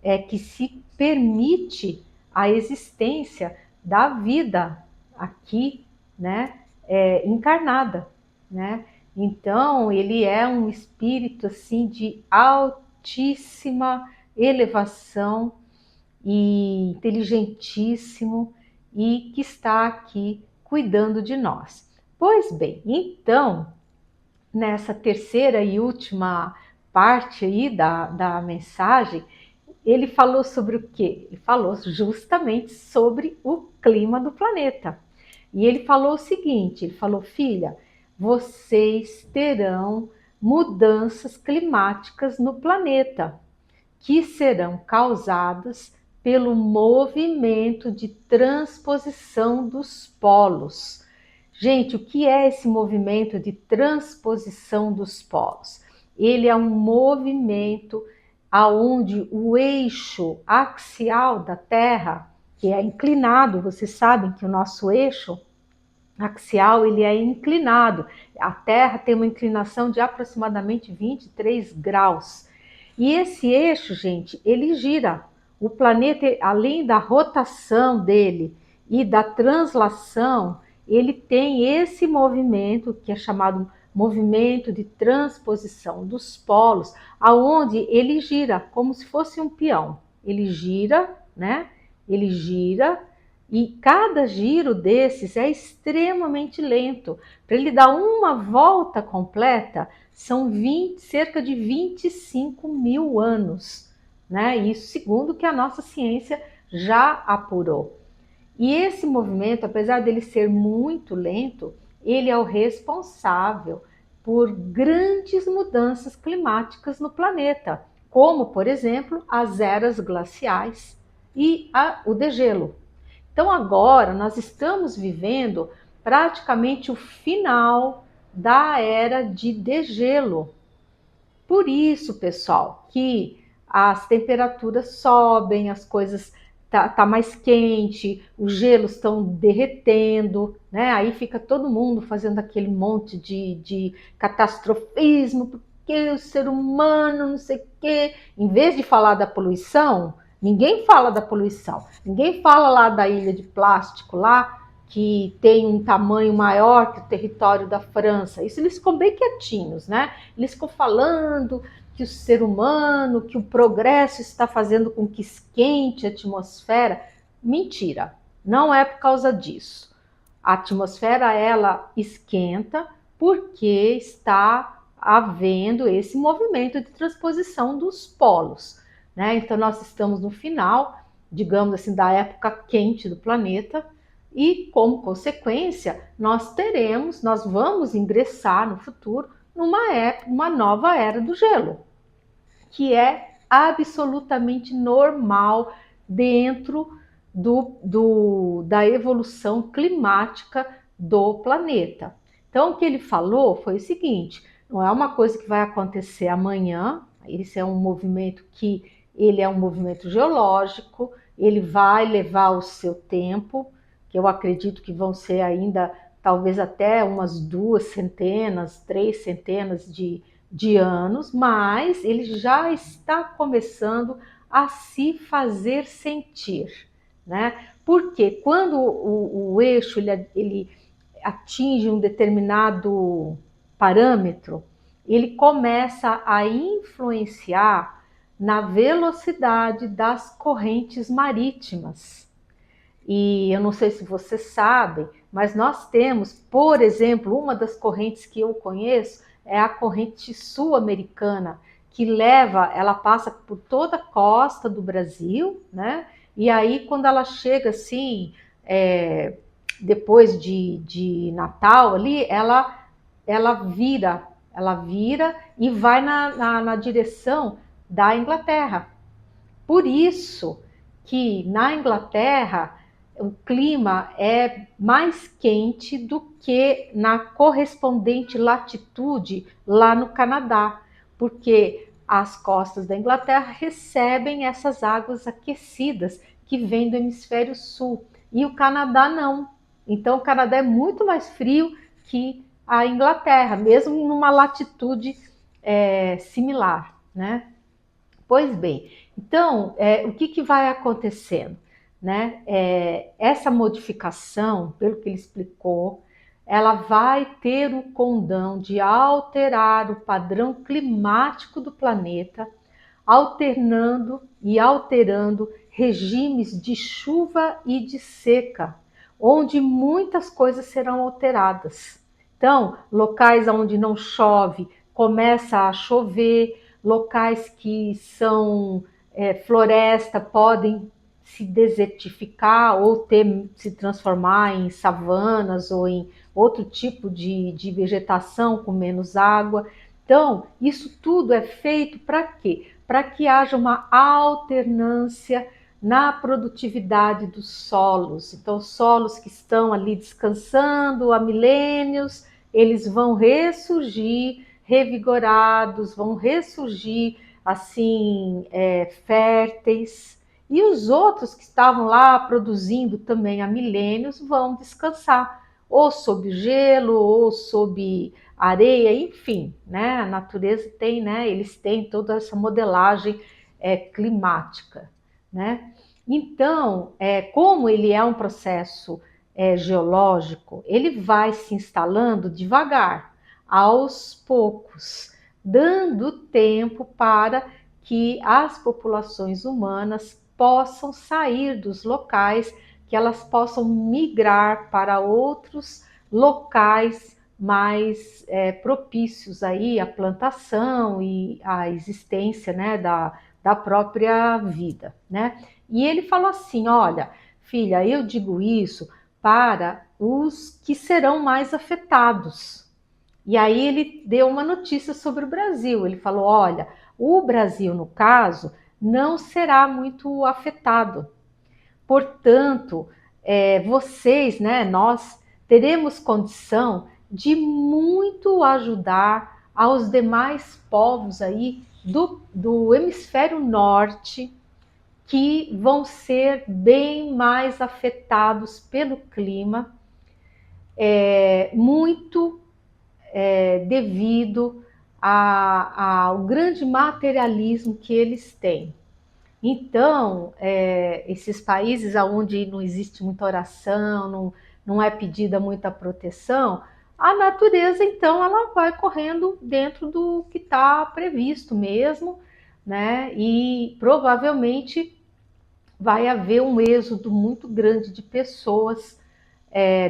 é que se permite a existência da vida aqui, né, encarnada, né? Então, ele é um espírito assim de altíssima elevação e inteligentíssimo e que está aqui cuidando de nós. Pois bem, então, nessa terceira e última parte aí da mensagem, ele falou sobre o quê? Ele falou justamente sobre o clima do planeta. E ele falou o seguinte, ele falou, filha, vocês terão mudanças climáticas no planeta, que serão causadas pelo movimento de transposição dos polos. Gente, o que é esse movimento de transposição dos polos? Ele é um movimento aonde o eixo axial da Terra, que é inclinado, vocês sabem que o nosso eixo axial ele é inclinado. A Terra tem uma inclinação de aproximadamente 23 graus. E esse eixo, gente, ele gira. O planeta, além da rotação dele e da translação, ele tem esse movimento que é chamado movimento de transposição dos polos, aonde ele gira como se fosse um peão. Ele gira, né? Ele gira. E cada giro desses é extremamente lento. Para ele dar uma volta completa, são cerca de 25 mil anos. né? Isso segundo o que a nossa ciência já apurou. E esse movimento, apesar dele ser muito lento, ele é o responsável por grandes mudanças climáticas no planeta, como, por exemplo, as eras glaciais e o degelo. Então agora nós estamos vivendo praticamente o final da era de degelo. Por isso, pessoal, que as temperaturas sobem, as coisas tá mais quente, os gelos estão derretendo, né? Aí fica todo mundo fazendo aquele monte de catastrofismo, porque o ser humano, não sei o quê. Em vez de falar da poluição, ninguém fala da poluição. Ninguém fala lá da ilha de plástico lá, que tem um tamanho maior que o território da França. Isso eles ficam bem quietinhos, né? Eles ficam falando que o ser humano, que o progresso está fazendo com que esquente a atmosfera. Mentira, não é por causa disso. A atmosfera, ela esquenta porque está havendo esse movimento de transposição dos polos, né? Então nós estamos no final, digamos assim, da época quente do planeta, e como consequência nós vamos ingressar no futuro uma nova era do gelo, que é absolutamente normal dentro da evolução climática do planeta. Então, o que ele falou foi o seguinte: não é uma coisa que vai acontecer amanhã, esse é um movimento ele é um movimento geológico, ele vai levar o seu tempo, que eu acredito que vão ser ainda, talvez até umas 2 centenas, 3 centenas de anos, mas ele já está começando a se fazer sentir, né? Porque quando o eixo ele atinge um determinado parâmetro, ele começa a influenciar na velocidade das correntes marítimas. E eu não sei se vocês sabem, mas nós temos, por exemplo, uma das correntes que eu conheço é a corrente sul-americana, que ela passa por toda a costa do Brasil, né? E aí quando ela chega assim, depois de Natal ali, ela vira e vai na direção da Inglaterra. Por isso que na Inglaterra o clima é mais quente do que na correspondente latitude lá no Canadá, porque as costas da Inglaterra recebem essas águas aquecidas que vêm do hemisfério sul, e o Canadá não. Então o Canadá é muito mais frio que a Inglaterra, mesmo numa latitude similar, né? Pois bem, então o que vai acontecendo? Né? Essa modificação, pelo que ele explicou, ela vai ter o condão de alterar o padrão climático do planeta, alternando e alterando regimes de chuva e de seca, onde muitas coisas serão alteradas. Então, locais onde não chove, começa a chover, locais que são floresta podem se desertificar ou se transformar em savanas ou em outro tipo de vegetação com menos água. Então, isso tudo é feito para quê? Para que haja uma alternância na produtividade dos solos. Então, os solos que estão ali descansando há milênios, eles vão ressurgir revigorados, vão ressurgir assim, férteis. E os outros que estavam lá produzindo também há milênios vão descansar, ou sob gelo, ou sob areia, enfim, né? A natureza tem, né? Eles têm toda essa modelagem climática, né? Então, como ele é um processo geológico, ele vai se instalando devagar, aos poucos, dando tempo para que as populações humanas possam sair dos locais, que elas possam migrar para outros locais mais propícios aí à plantação e à existência, né, da da própria vida, né? E ele falou assim, olha, filha, eu digo isso para os que serão mais afetados. E aí ele deu uma notícia sobre o Brasil. Ele falou, olha, o Brasil, no caso, não será muito afetado. Portanto, vocês, né, nós teremos condição de muito ajudar aos demais povos aí do hemisfério norte, que vão ser bem mais afetados pelo clima, muito devido ao grande materialismo que eles têm. Então, esses países onde não existe muita oração, não é pedida muita proteção, a natureza, então, ela vai correndo dentro do que está previsto mesmo, né? E provavelmente vai haver um êxodo muito grande de pessoas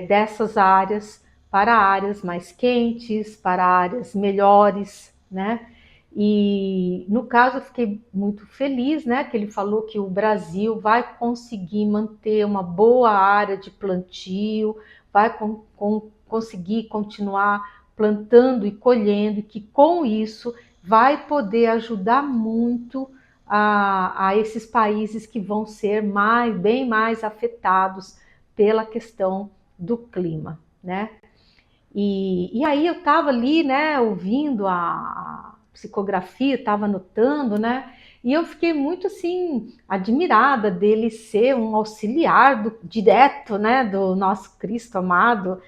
dessas áreas para áreas mais quentes, para áreas melhores, né? E no caso eu fiquei muito feliz, né, que ele falou que o Brasil vai conseguir manter uma boa área de plantio, vai conseguir continuar plantando e colhendo, e que com isso vai poder ajudar muito a esses países que vão ser bem mais afetados pela questão do clima, né? E aí eu estava ali, né, ouvindo a psicografia, estava anotando, né, e eu fiquei muito, assim, admirada dele ser um auxiliar direto, né, do nosso Cristo amado,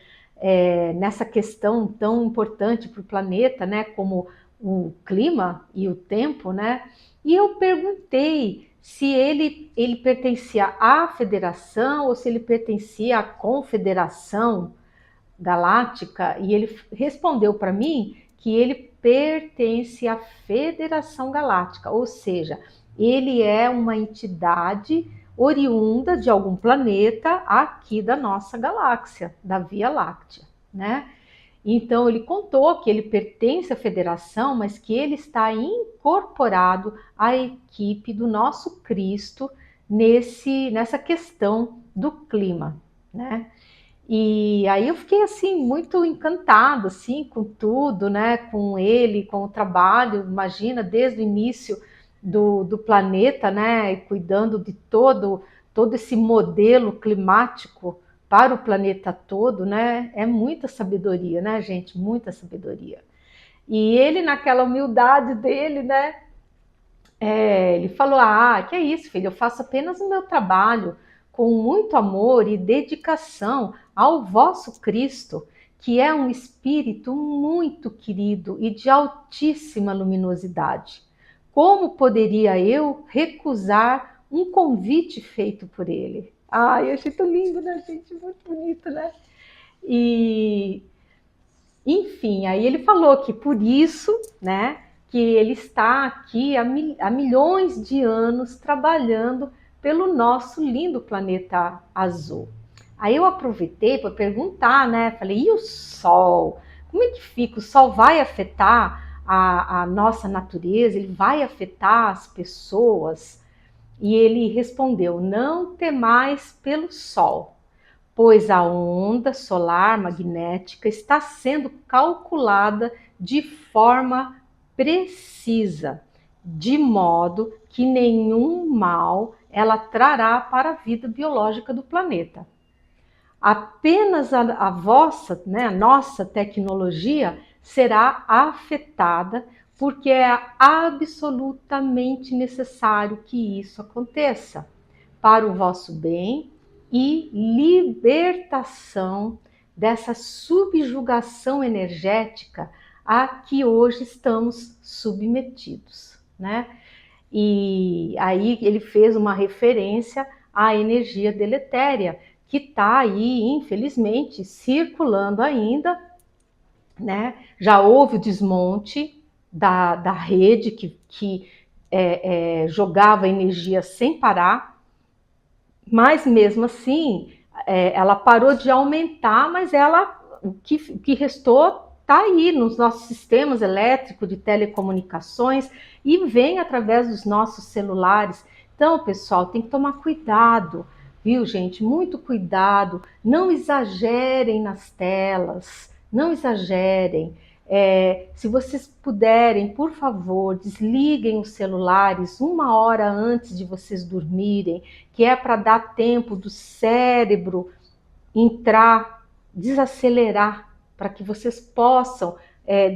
nessa questão tão importante para o planeta, né, como o clima e o tempo, né, e eu perguntei se ele pertencia à federação ou se ele pertencia à confederação galáctica, e ele respondeu para mim que ele pertence à Federação Galáctica, ou seja, ele é uma entidade oriunda de algum planeta aqui da nossa galáxia, da Via Láctea, né? Então ele contou que ele pertence à federação, mas que ele está incorporado à equipe do nosso Cristo nessa questão do clima, né? E aí eu fiquei assim muito encantada assim com tudo, né? Com ele, com o trabalho. Imagina desde o início do planeta, né? E cuidando de todo esse modelo climático para o planeta todo, né? É muita sabedoria, né, gente? Muita sabedoria. E ele, naquela humildade dele, né? Ele falou: ah, que é isso, filho? Eu faço apenas o meu trabalho com muito amor e dedicação ao vosso Cristo, que é um espírito muito querido e de altíssima luminosidade. Como poderia eu recusar um convite feito por ele? Ai, eu achei tão lindo, né, gente? Muito bonito, né? E, enfim, aí ele falou que por isso, né, que ele está aqui há milhões de anos trabalhando pelo nosso lindo planeta azul. Aí eu aproveitei para perguntar, né? Falei, e o Sol? Como é que fica? O Sol vai afetar a nossa natureza? Ele vai afetar as pessoas? E ele respondeu, não temais pelo Sol, pois a onda solar magnética está sendo calculada de forma precisa, de modo que nenhum mal ela trará para a vida biológica do planeta. Apenas a vossa, né, a nossa tecnologia será afetada, porque é absolutamente necessário que isso aconteça para o vosso bem e libertação dessa subjugação energética a que hoje estamos submetidos, né? E aí ele fez uma referência à energia deletéria, que está aí, infelizmente, circulando ainda, né? Já houve o desmonte da rede que jogava energia sem parar, mas mesmo assim ela parou de aumentar, mas o que restou está aí nos nossos sistemas elétricos de telecomunicações e vem através dos nossos celulares. Então, pessoal, tem que tomar cuidado, viu, gente? Muito cuidado. Não exagerem nas telas, não exagerem. Se vocês puderem, por favor, desliguem os celulares 1 hora antes de vocês dormirem, que é para dar tempo do cérebro entrar, desacelerar, para que vocês possam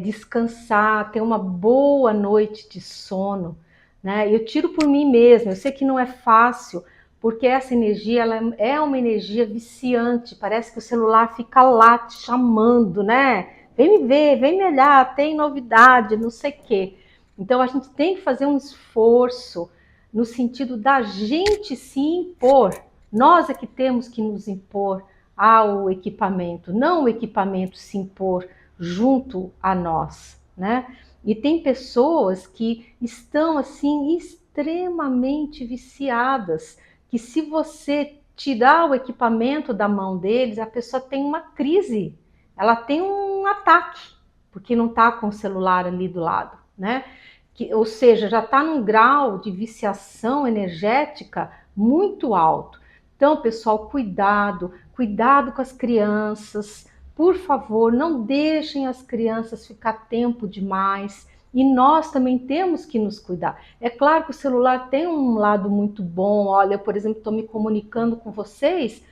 descansar, ter uma boa noite de sono, né? Eu tiro por mim mesma, eu sei que não é fácil, porque essa energia ela é uma energia viciante, parece que o celular fica lá te chamando, né? Vem me ver, vem me olhar, tem novidade, não sei o quê. Então a gente tem que fazer um esforço no sentido da gente se impor. Nós é que temos que nos impor ao equipamento, não o equipamento se impor junto a nós, né? E tem pessoas que estão assim extremamente viciadas, que se você tirar o equipamento da mão deles, a pessoa tem uma crise, ela tem um ataque, porque não está com o celular ali do lado, né? Ou seja, já está num grau de viciação energética muito alto. Então, pessoal, cuidado com as crianças, por favor, não deixem as crianças ficar tempo demais. E nós também temos que nos cuidar. É claro que o celular tem um lado muito bom. Olha, eu, por exemplo, estou me comunicando com vocês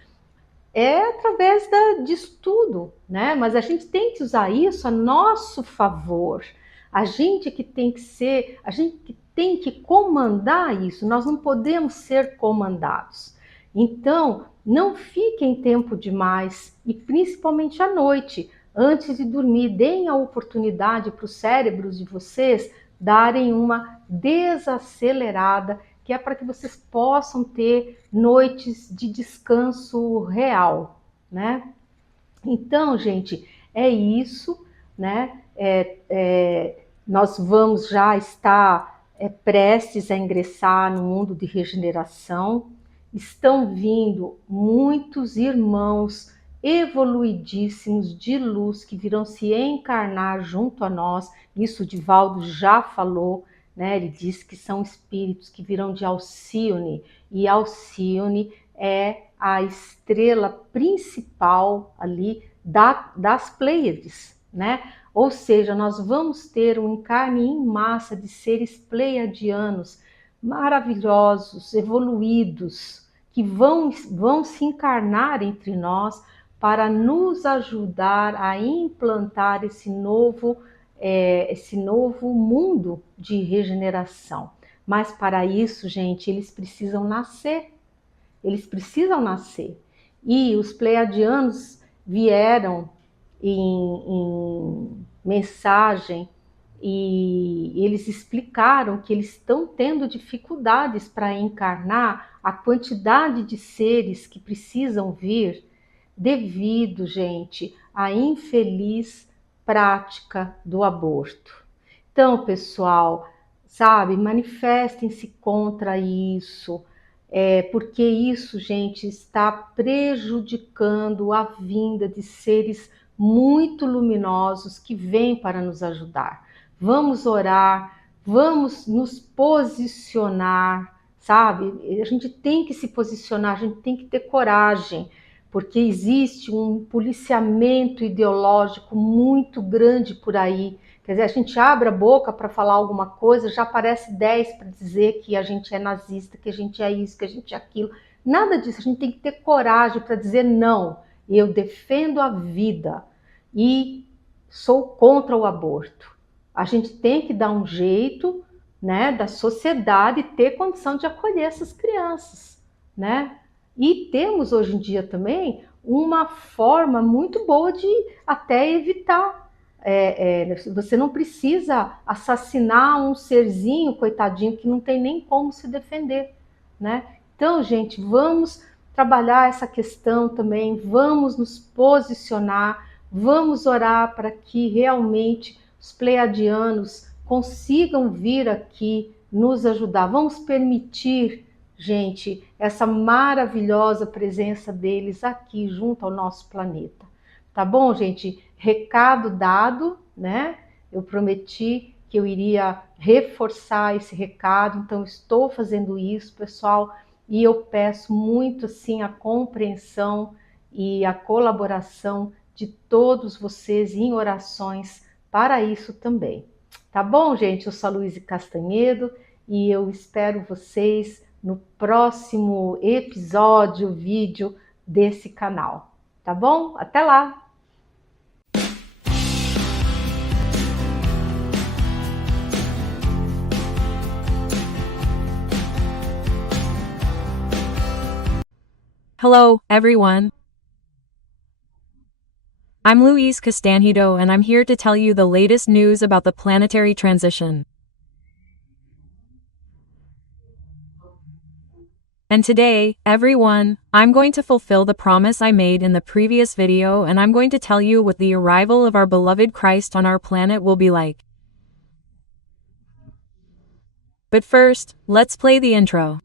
através de estudo, né? Mas a gente tem que usar isso a nosso favor. A gente que tem que ser, a gente que tem que comandar isso. Nós não podemos ser comandados. Então, não fiquem tempo demais e principalmente à noite, antes de dormir, deem a oportunidade para os cérebros de vocês darem uma desacelerada, que é para que vocês possam ter noites de descanso real, né? Então, gente, é isso, né? Nós vamos já estar prestes a ingressar no mundo de regeneração. Estão vindo muitos irmãos evoluidíssimos de luz que virão se encarnar junto a nós. Isso o Divaldo já falou, né? Ele disse que são espíritos que virão de Alcione, e Alcione é a estrela principal ali das Pleiades, né? Ou seja, nós vamos ter um encarne em massa de seres pleiadianos maravilhosos, evoluídos, que vão se encarnar entre nós para nos ajudar a implantar esse novo mundo de regeneração. Mas para isso, gente, eles precisam nascer. Eles precisam nascer. E os pleiadianos vieram em mensagem e eles explicaram que eles estão tendo dificuldades para encarnar a quantidade de seres que precisam vir devido, gente, à infeliz prática do aborto. Então, pessoal, sabe, manifestem-se contra isso, porque isso, gente, está prejudicando a vinda de seres muito luminosos que vêm para nos ajudar. Vamos orar, vamos nos posicionar, sabe? A gente tem que se posicionar, a gente tem que ter coragem, porque existe um policiamento ideológico muito grande por aí. Quer dizer, a gente abre a boca para falar alguma coisa, já aparece 10 para dizer que a gente é nazista, que a gente é isso, que a gente é aquilo. Nada disso, a gente tem que ter coragem para dizer não. Eu defendo a vida e sou contra o aborto. A gente tem que dar um jeito, né, da sociedade ter condição de acolher essas crianças, né? E temos hoje em dia também uma forma muito boa de até evitar. Você não precisa assassinar um serzinho, coitadinho, que não tem nem como se defender, né? Então, gente, vamos trabalhar essa questão também, vamos nos posicionar, vamos orar para que realmente os pleiadianos consigam vir aqui nos ajudar. Vamos permitir, gente, essa maravilhosa presença deles aqui junto ao nosso planeta. Tá bom, gente? Recado dado, né? Eu prometi que eu iria reforçar esse recado, então estou fazendo isso, pessoal, e eu peço muito assim a compreensão e a colaboração de todos vocês em orações para isso também. Tá bom, gente? Eu sou a Louise Castanhedo e eu espero vocês no próximo episódio, vídeo desse canal. Tá bom? Até lá! Hello, everyone. I'm Louise Castanhedo and I'm here to tell you the latest news about the planetary transition. And today, everyone, I'm going to fulfill the promise I made in the previous video and I'm going to tell you what the arrival of our beloved Christ on our planet will be like. But first, let's play the intro.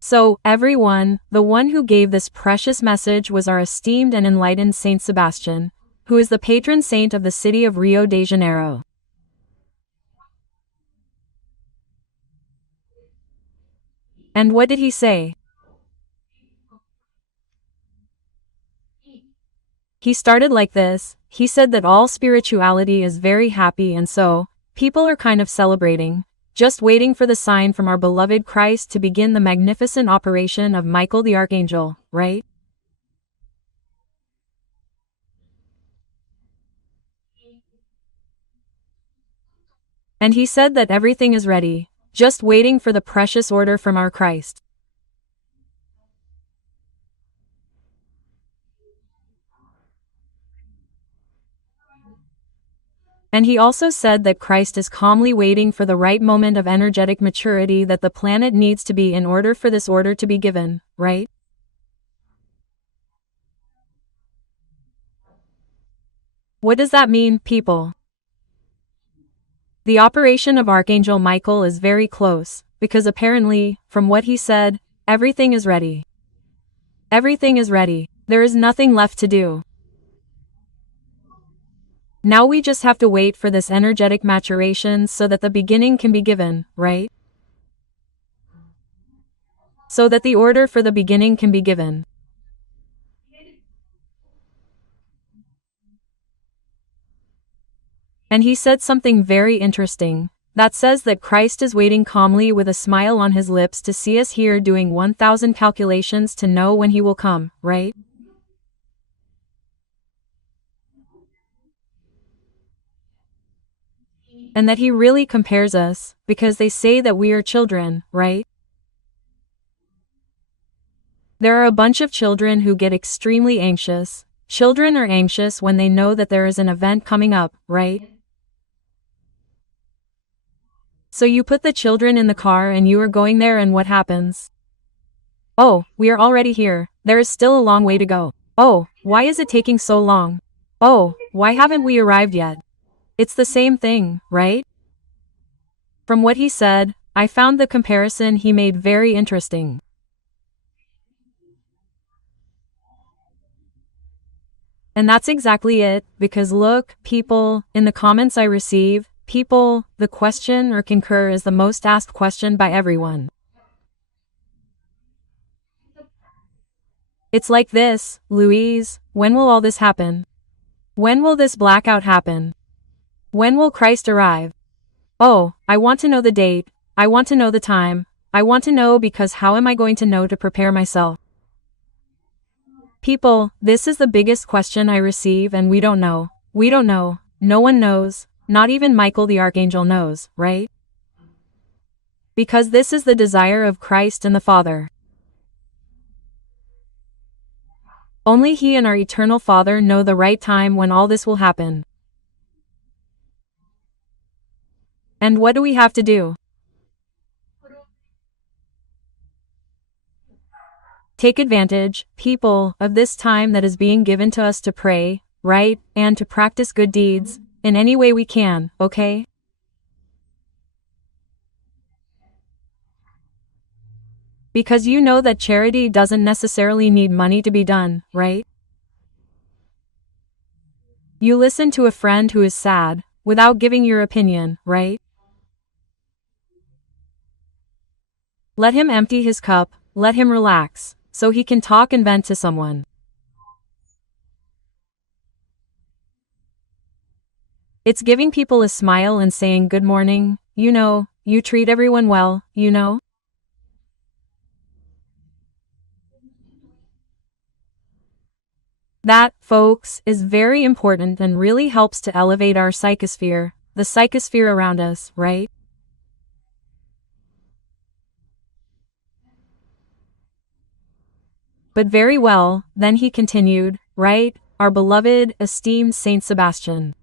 So, everyone, the one who gave this precious message was our esteemed and enlightened Saint Sebastian, who is the patron saint of the city of Rio de Janeiro. And what did he say? He started like this. He said that all spirituality is very happy and so, people are kind of celebrating, just waiting for the sign from our beloved Christ to begin the magnificent operation of Michael the Archangel, right? And he said that everything is ready, just waiting for the precious order from our Christ. And he also said that Christ is calmly waiting for the right moment of energetic maturity that the planet needs to be in order for this order to be given, right? What does that mean, people? The operation of Archangel Michael is very close, because apparently, from what he said, everything is ready. Everything is ready. There is nothing left to do. Now we just have to wait for this energetic maturation so that the beginning can be given, right? So that the order for the beginning can be given. And he said something very interesting, that says that Christ is waiting calmly with a smile on his lips to see us here doing 1,000 calculations to know when he will come, right? And that he really compares us, because they say that we are children, right? There are a bunch of children who get extremely anxious. Children are anxious when they know that there is an event coming up, right? So you put the children in the car and you are going there and what happens? Oh, we are already here. There is still a long way to go. Oh, why is it taking so long? Oh, why haven't we arrived yet? It's the same thing, right? From what he said, I found the comparison he made very interesting. And that's exactly it, because look, people, in the comments I receive, people, the question or concur is the most asked question by everyone. It's like this, Louise, when will all this happen? When will this blackout happen? When will Christ arrive? Oh, I want to know the date, I want to know the time, I want to know because how am I going to know to prepare myself? People, this is the biggest question I receive and we don't know. We don't know. No one knows. Not even Michael the Archangel knows, right? Because this is the desire of Christ and the Father. Only He and our eternal Father know the right time when all this will happen. And what do we have to do? Take advantage, people, of this time that is being given to us to pray, write, and to practice good deeds, in any way we can, okay? Because you know that charity doesn't necessarily need money to be done, right? You listen to a friend who is sad, without giving your opinion, right? Let him empty his cup, let him relax, so he can talk and vent to someone. It's giving people a smile and saying good morning, you know, you treat everyone well, you know? That, folks, is very important and really helps to elevate our psychosphere, the psychosphere around us, right? But very well, then he continued, right, our beloved, esteemed Saint Sebastian.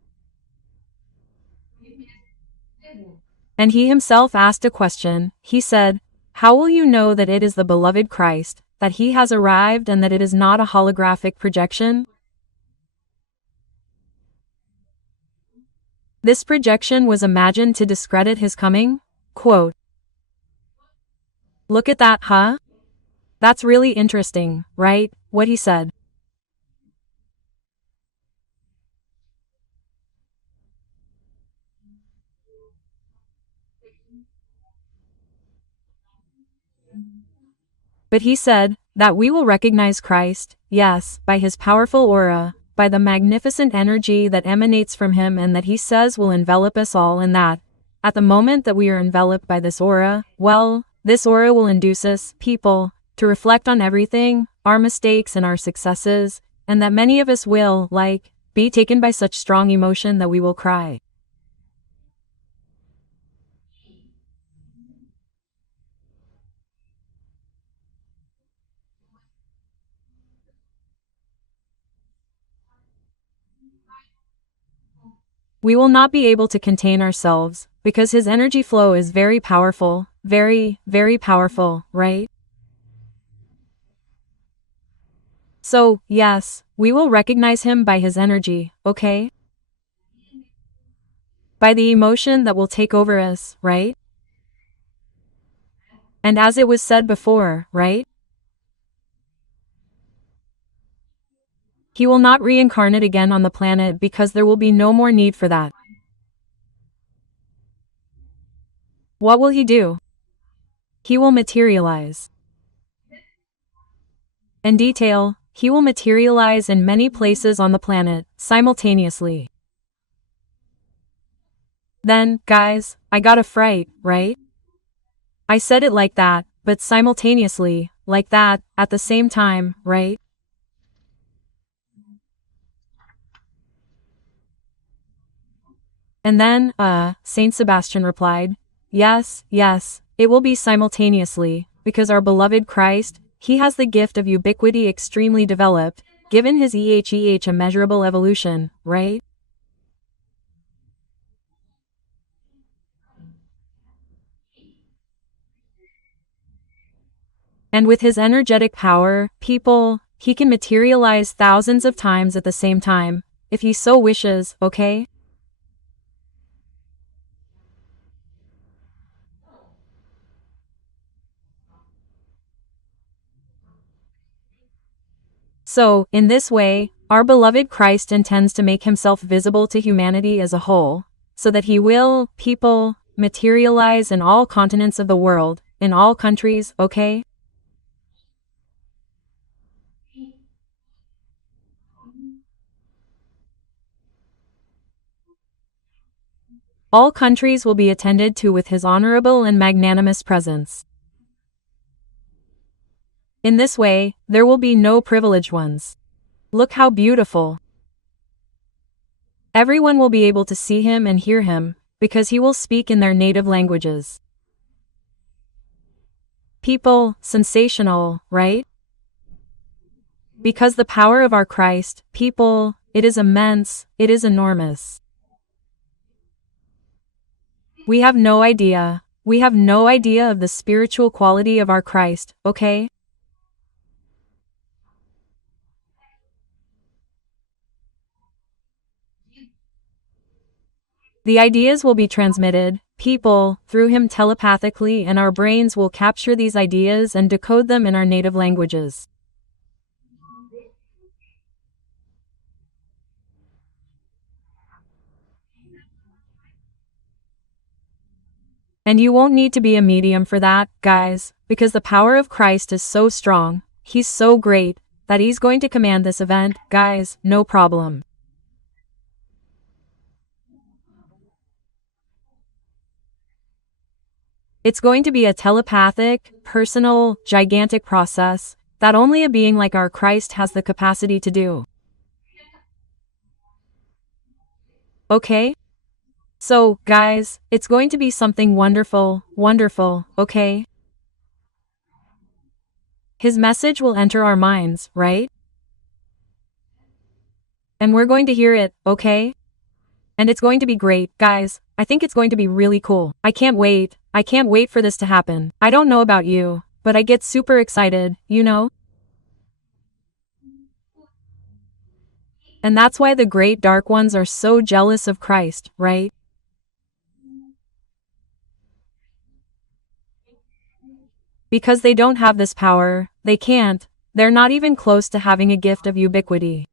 And he himself asked a question. He said, how will you know that it is the beloved Christ, that he has arrived and that it is not a holographic projection? This projection was imagined to discredit his coming? Quote, look at that, huh? That's really interesting, right, what he said. But he said that we will recognize Christ, yes, by his powerful aura, by the magnificent energy that emanates from him, and that he says will envelop us all, and that, at the moment that we are enveloped by this aura, well, this aura will induce us, people, to reflect on everything, our mistakes and our successes, and that many of us will, be taken by such strong emotion that we will cry. We will not be able to contain ourselves, because his energy flow is very powerful, very, very powerful, right? So, yes, we will recognize him by his energy, okay? By the emotion that will take over us, right? And as it was said before, right? He will not reincarnate again on the planet because there will be no more need for that. What will he do? He will materialize. In detail, he will materialize in many places on the planet, simultaneously. Then, guys, I got a fright, right? I said it like that, but simultaneously, like that, at the same time, right? And then, Saint Sebastian replied, yes, yes, it will be simultaneously, because our beloved Christ, he has the gift of ubiquity extremely developed, given his immeasurable evolution, right? And with his energetic power, people, he can materialize thousands of times at the same time, if he so wishes, okay? So, in this way, our beloved Christ intends to make himself visible to humanity as a whole, so that he will, people, materialize in all continents of the world, in all countries, okay? All countries will be attended to with his honorable and magnanimous presence. In this way, there will be no privileged ones. Look how beautiful. Everyone will be able to see him and hear him, because he will speak in their native languages. People, sensational, right? Because the power of our Christ, people, it is immense, it is enormous. We have no idea of the spiritual quality of our Christ, okay? The ideas will be transmitted, people, through him telepathically, and our brains will capture these ideas and decode them in our native languages. And you won't need to be a medium for that, guys, because the power of Christ is so strong, he's so great, that he's going to command this event, guys, no problem. It's going to be a telepathic, personal, gigantic process that only a being like our Christ has the capacity to do. Okay? So, guys, it's going to be something wonderful, wonderful, okay? His message will enter our minds, right? And we're going to hear it, okay? And it's going to be great, guys. I think it's going to be really cool. I can't wait. I can't wait for this to happen. I don't know about you, but I get super excited, you know? And that's why the great dark ones are so jealous of Christ, right? Because they don't have this power, they can't. They're not even close to having a gift of ubiquity.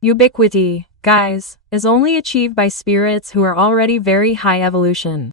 Ubiquity, guys, is only achieved by spirits who are already very high evolution.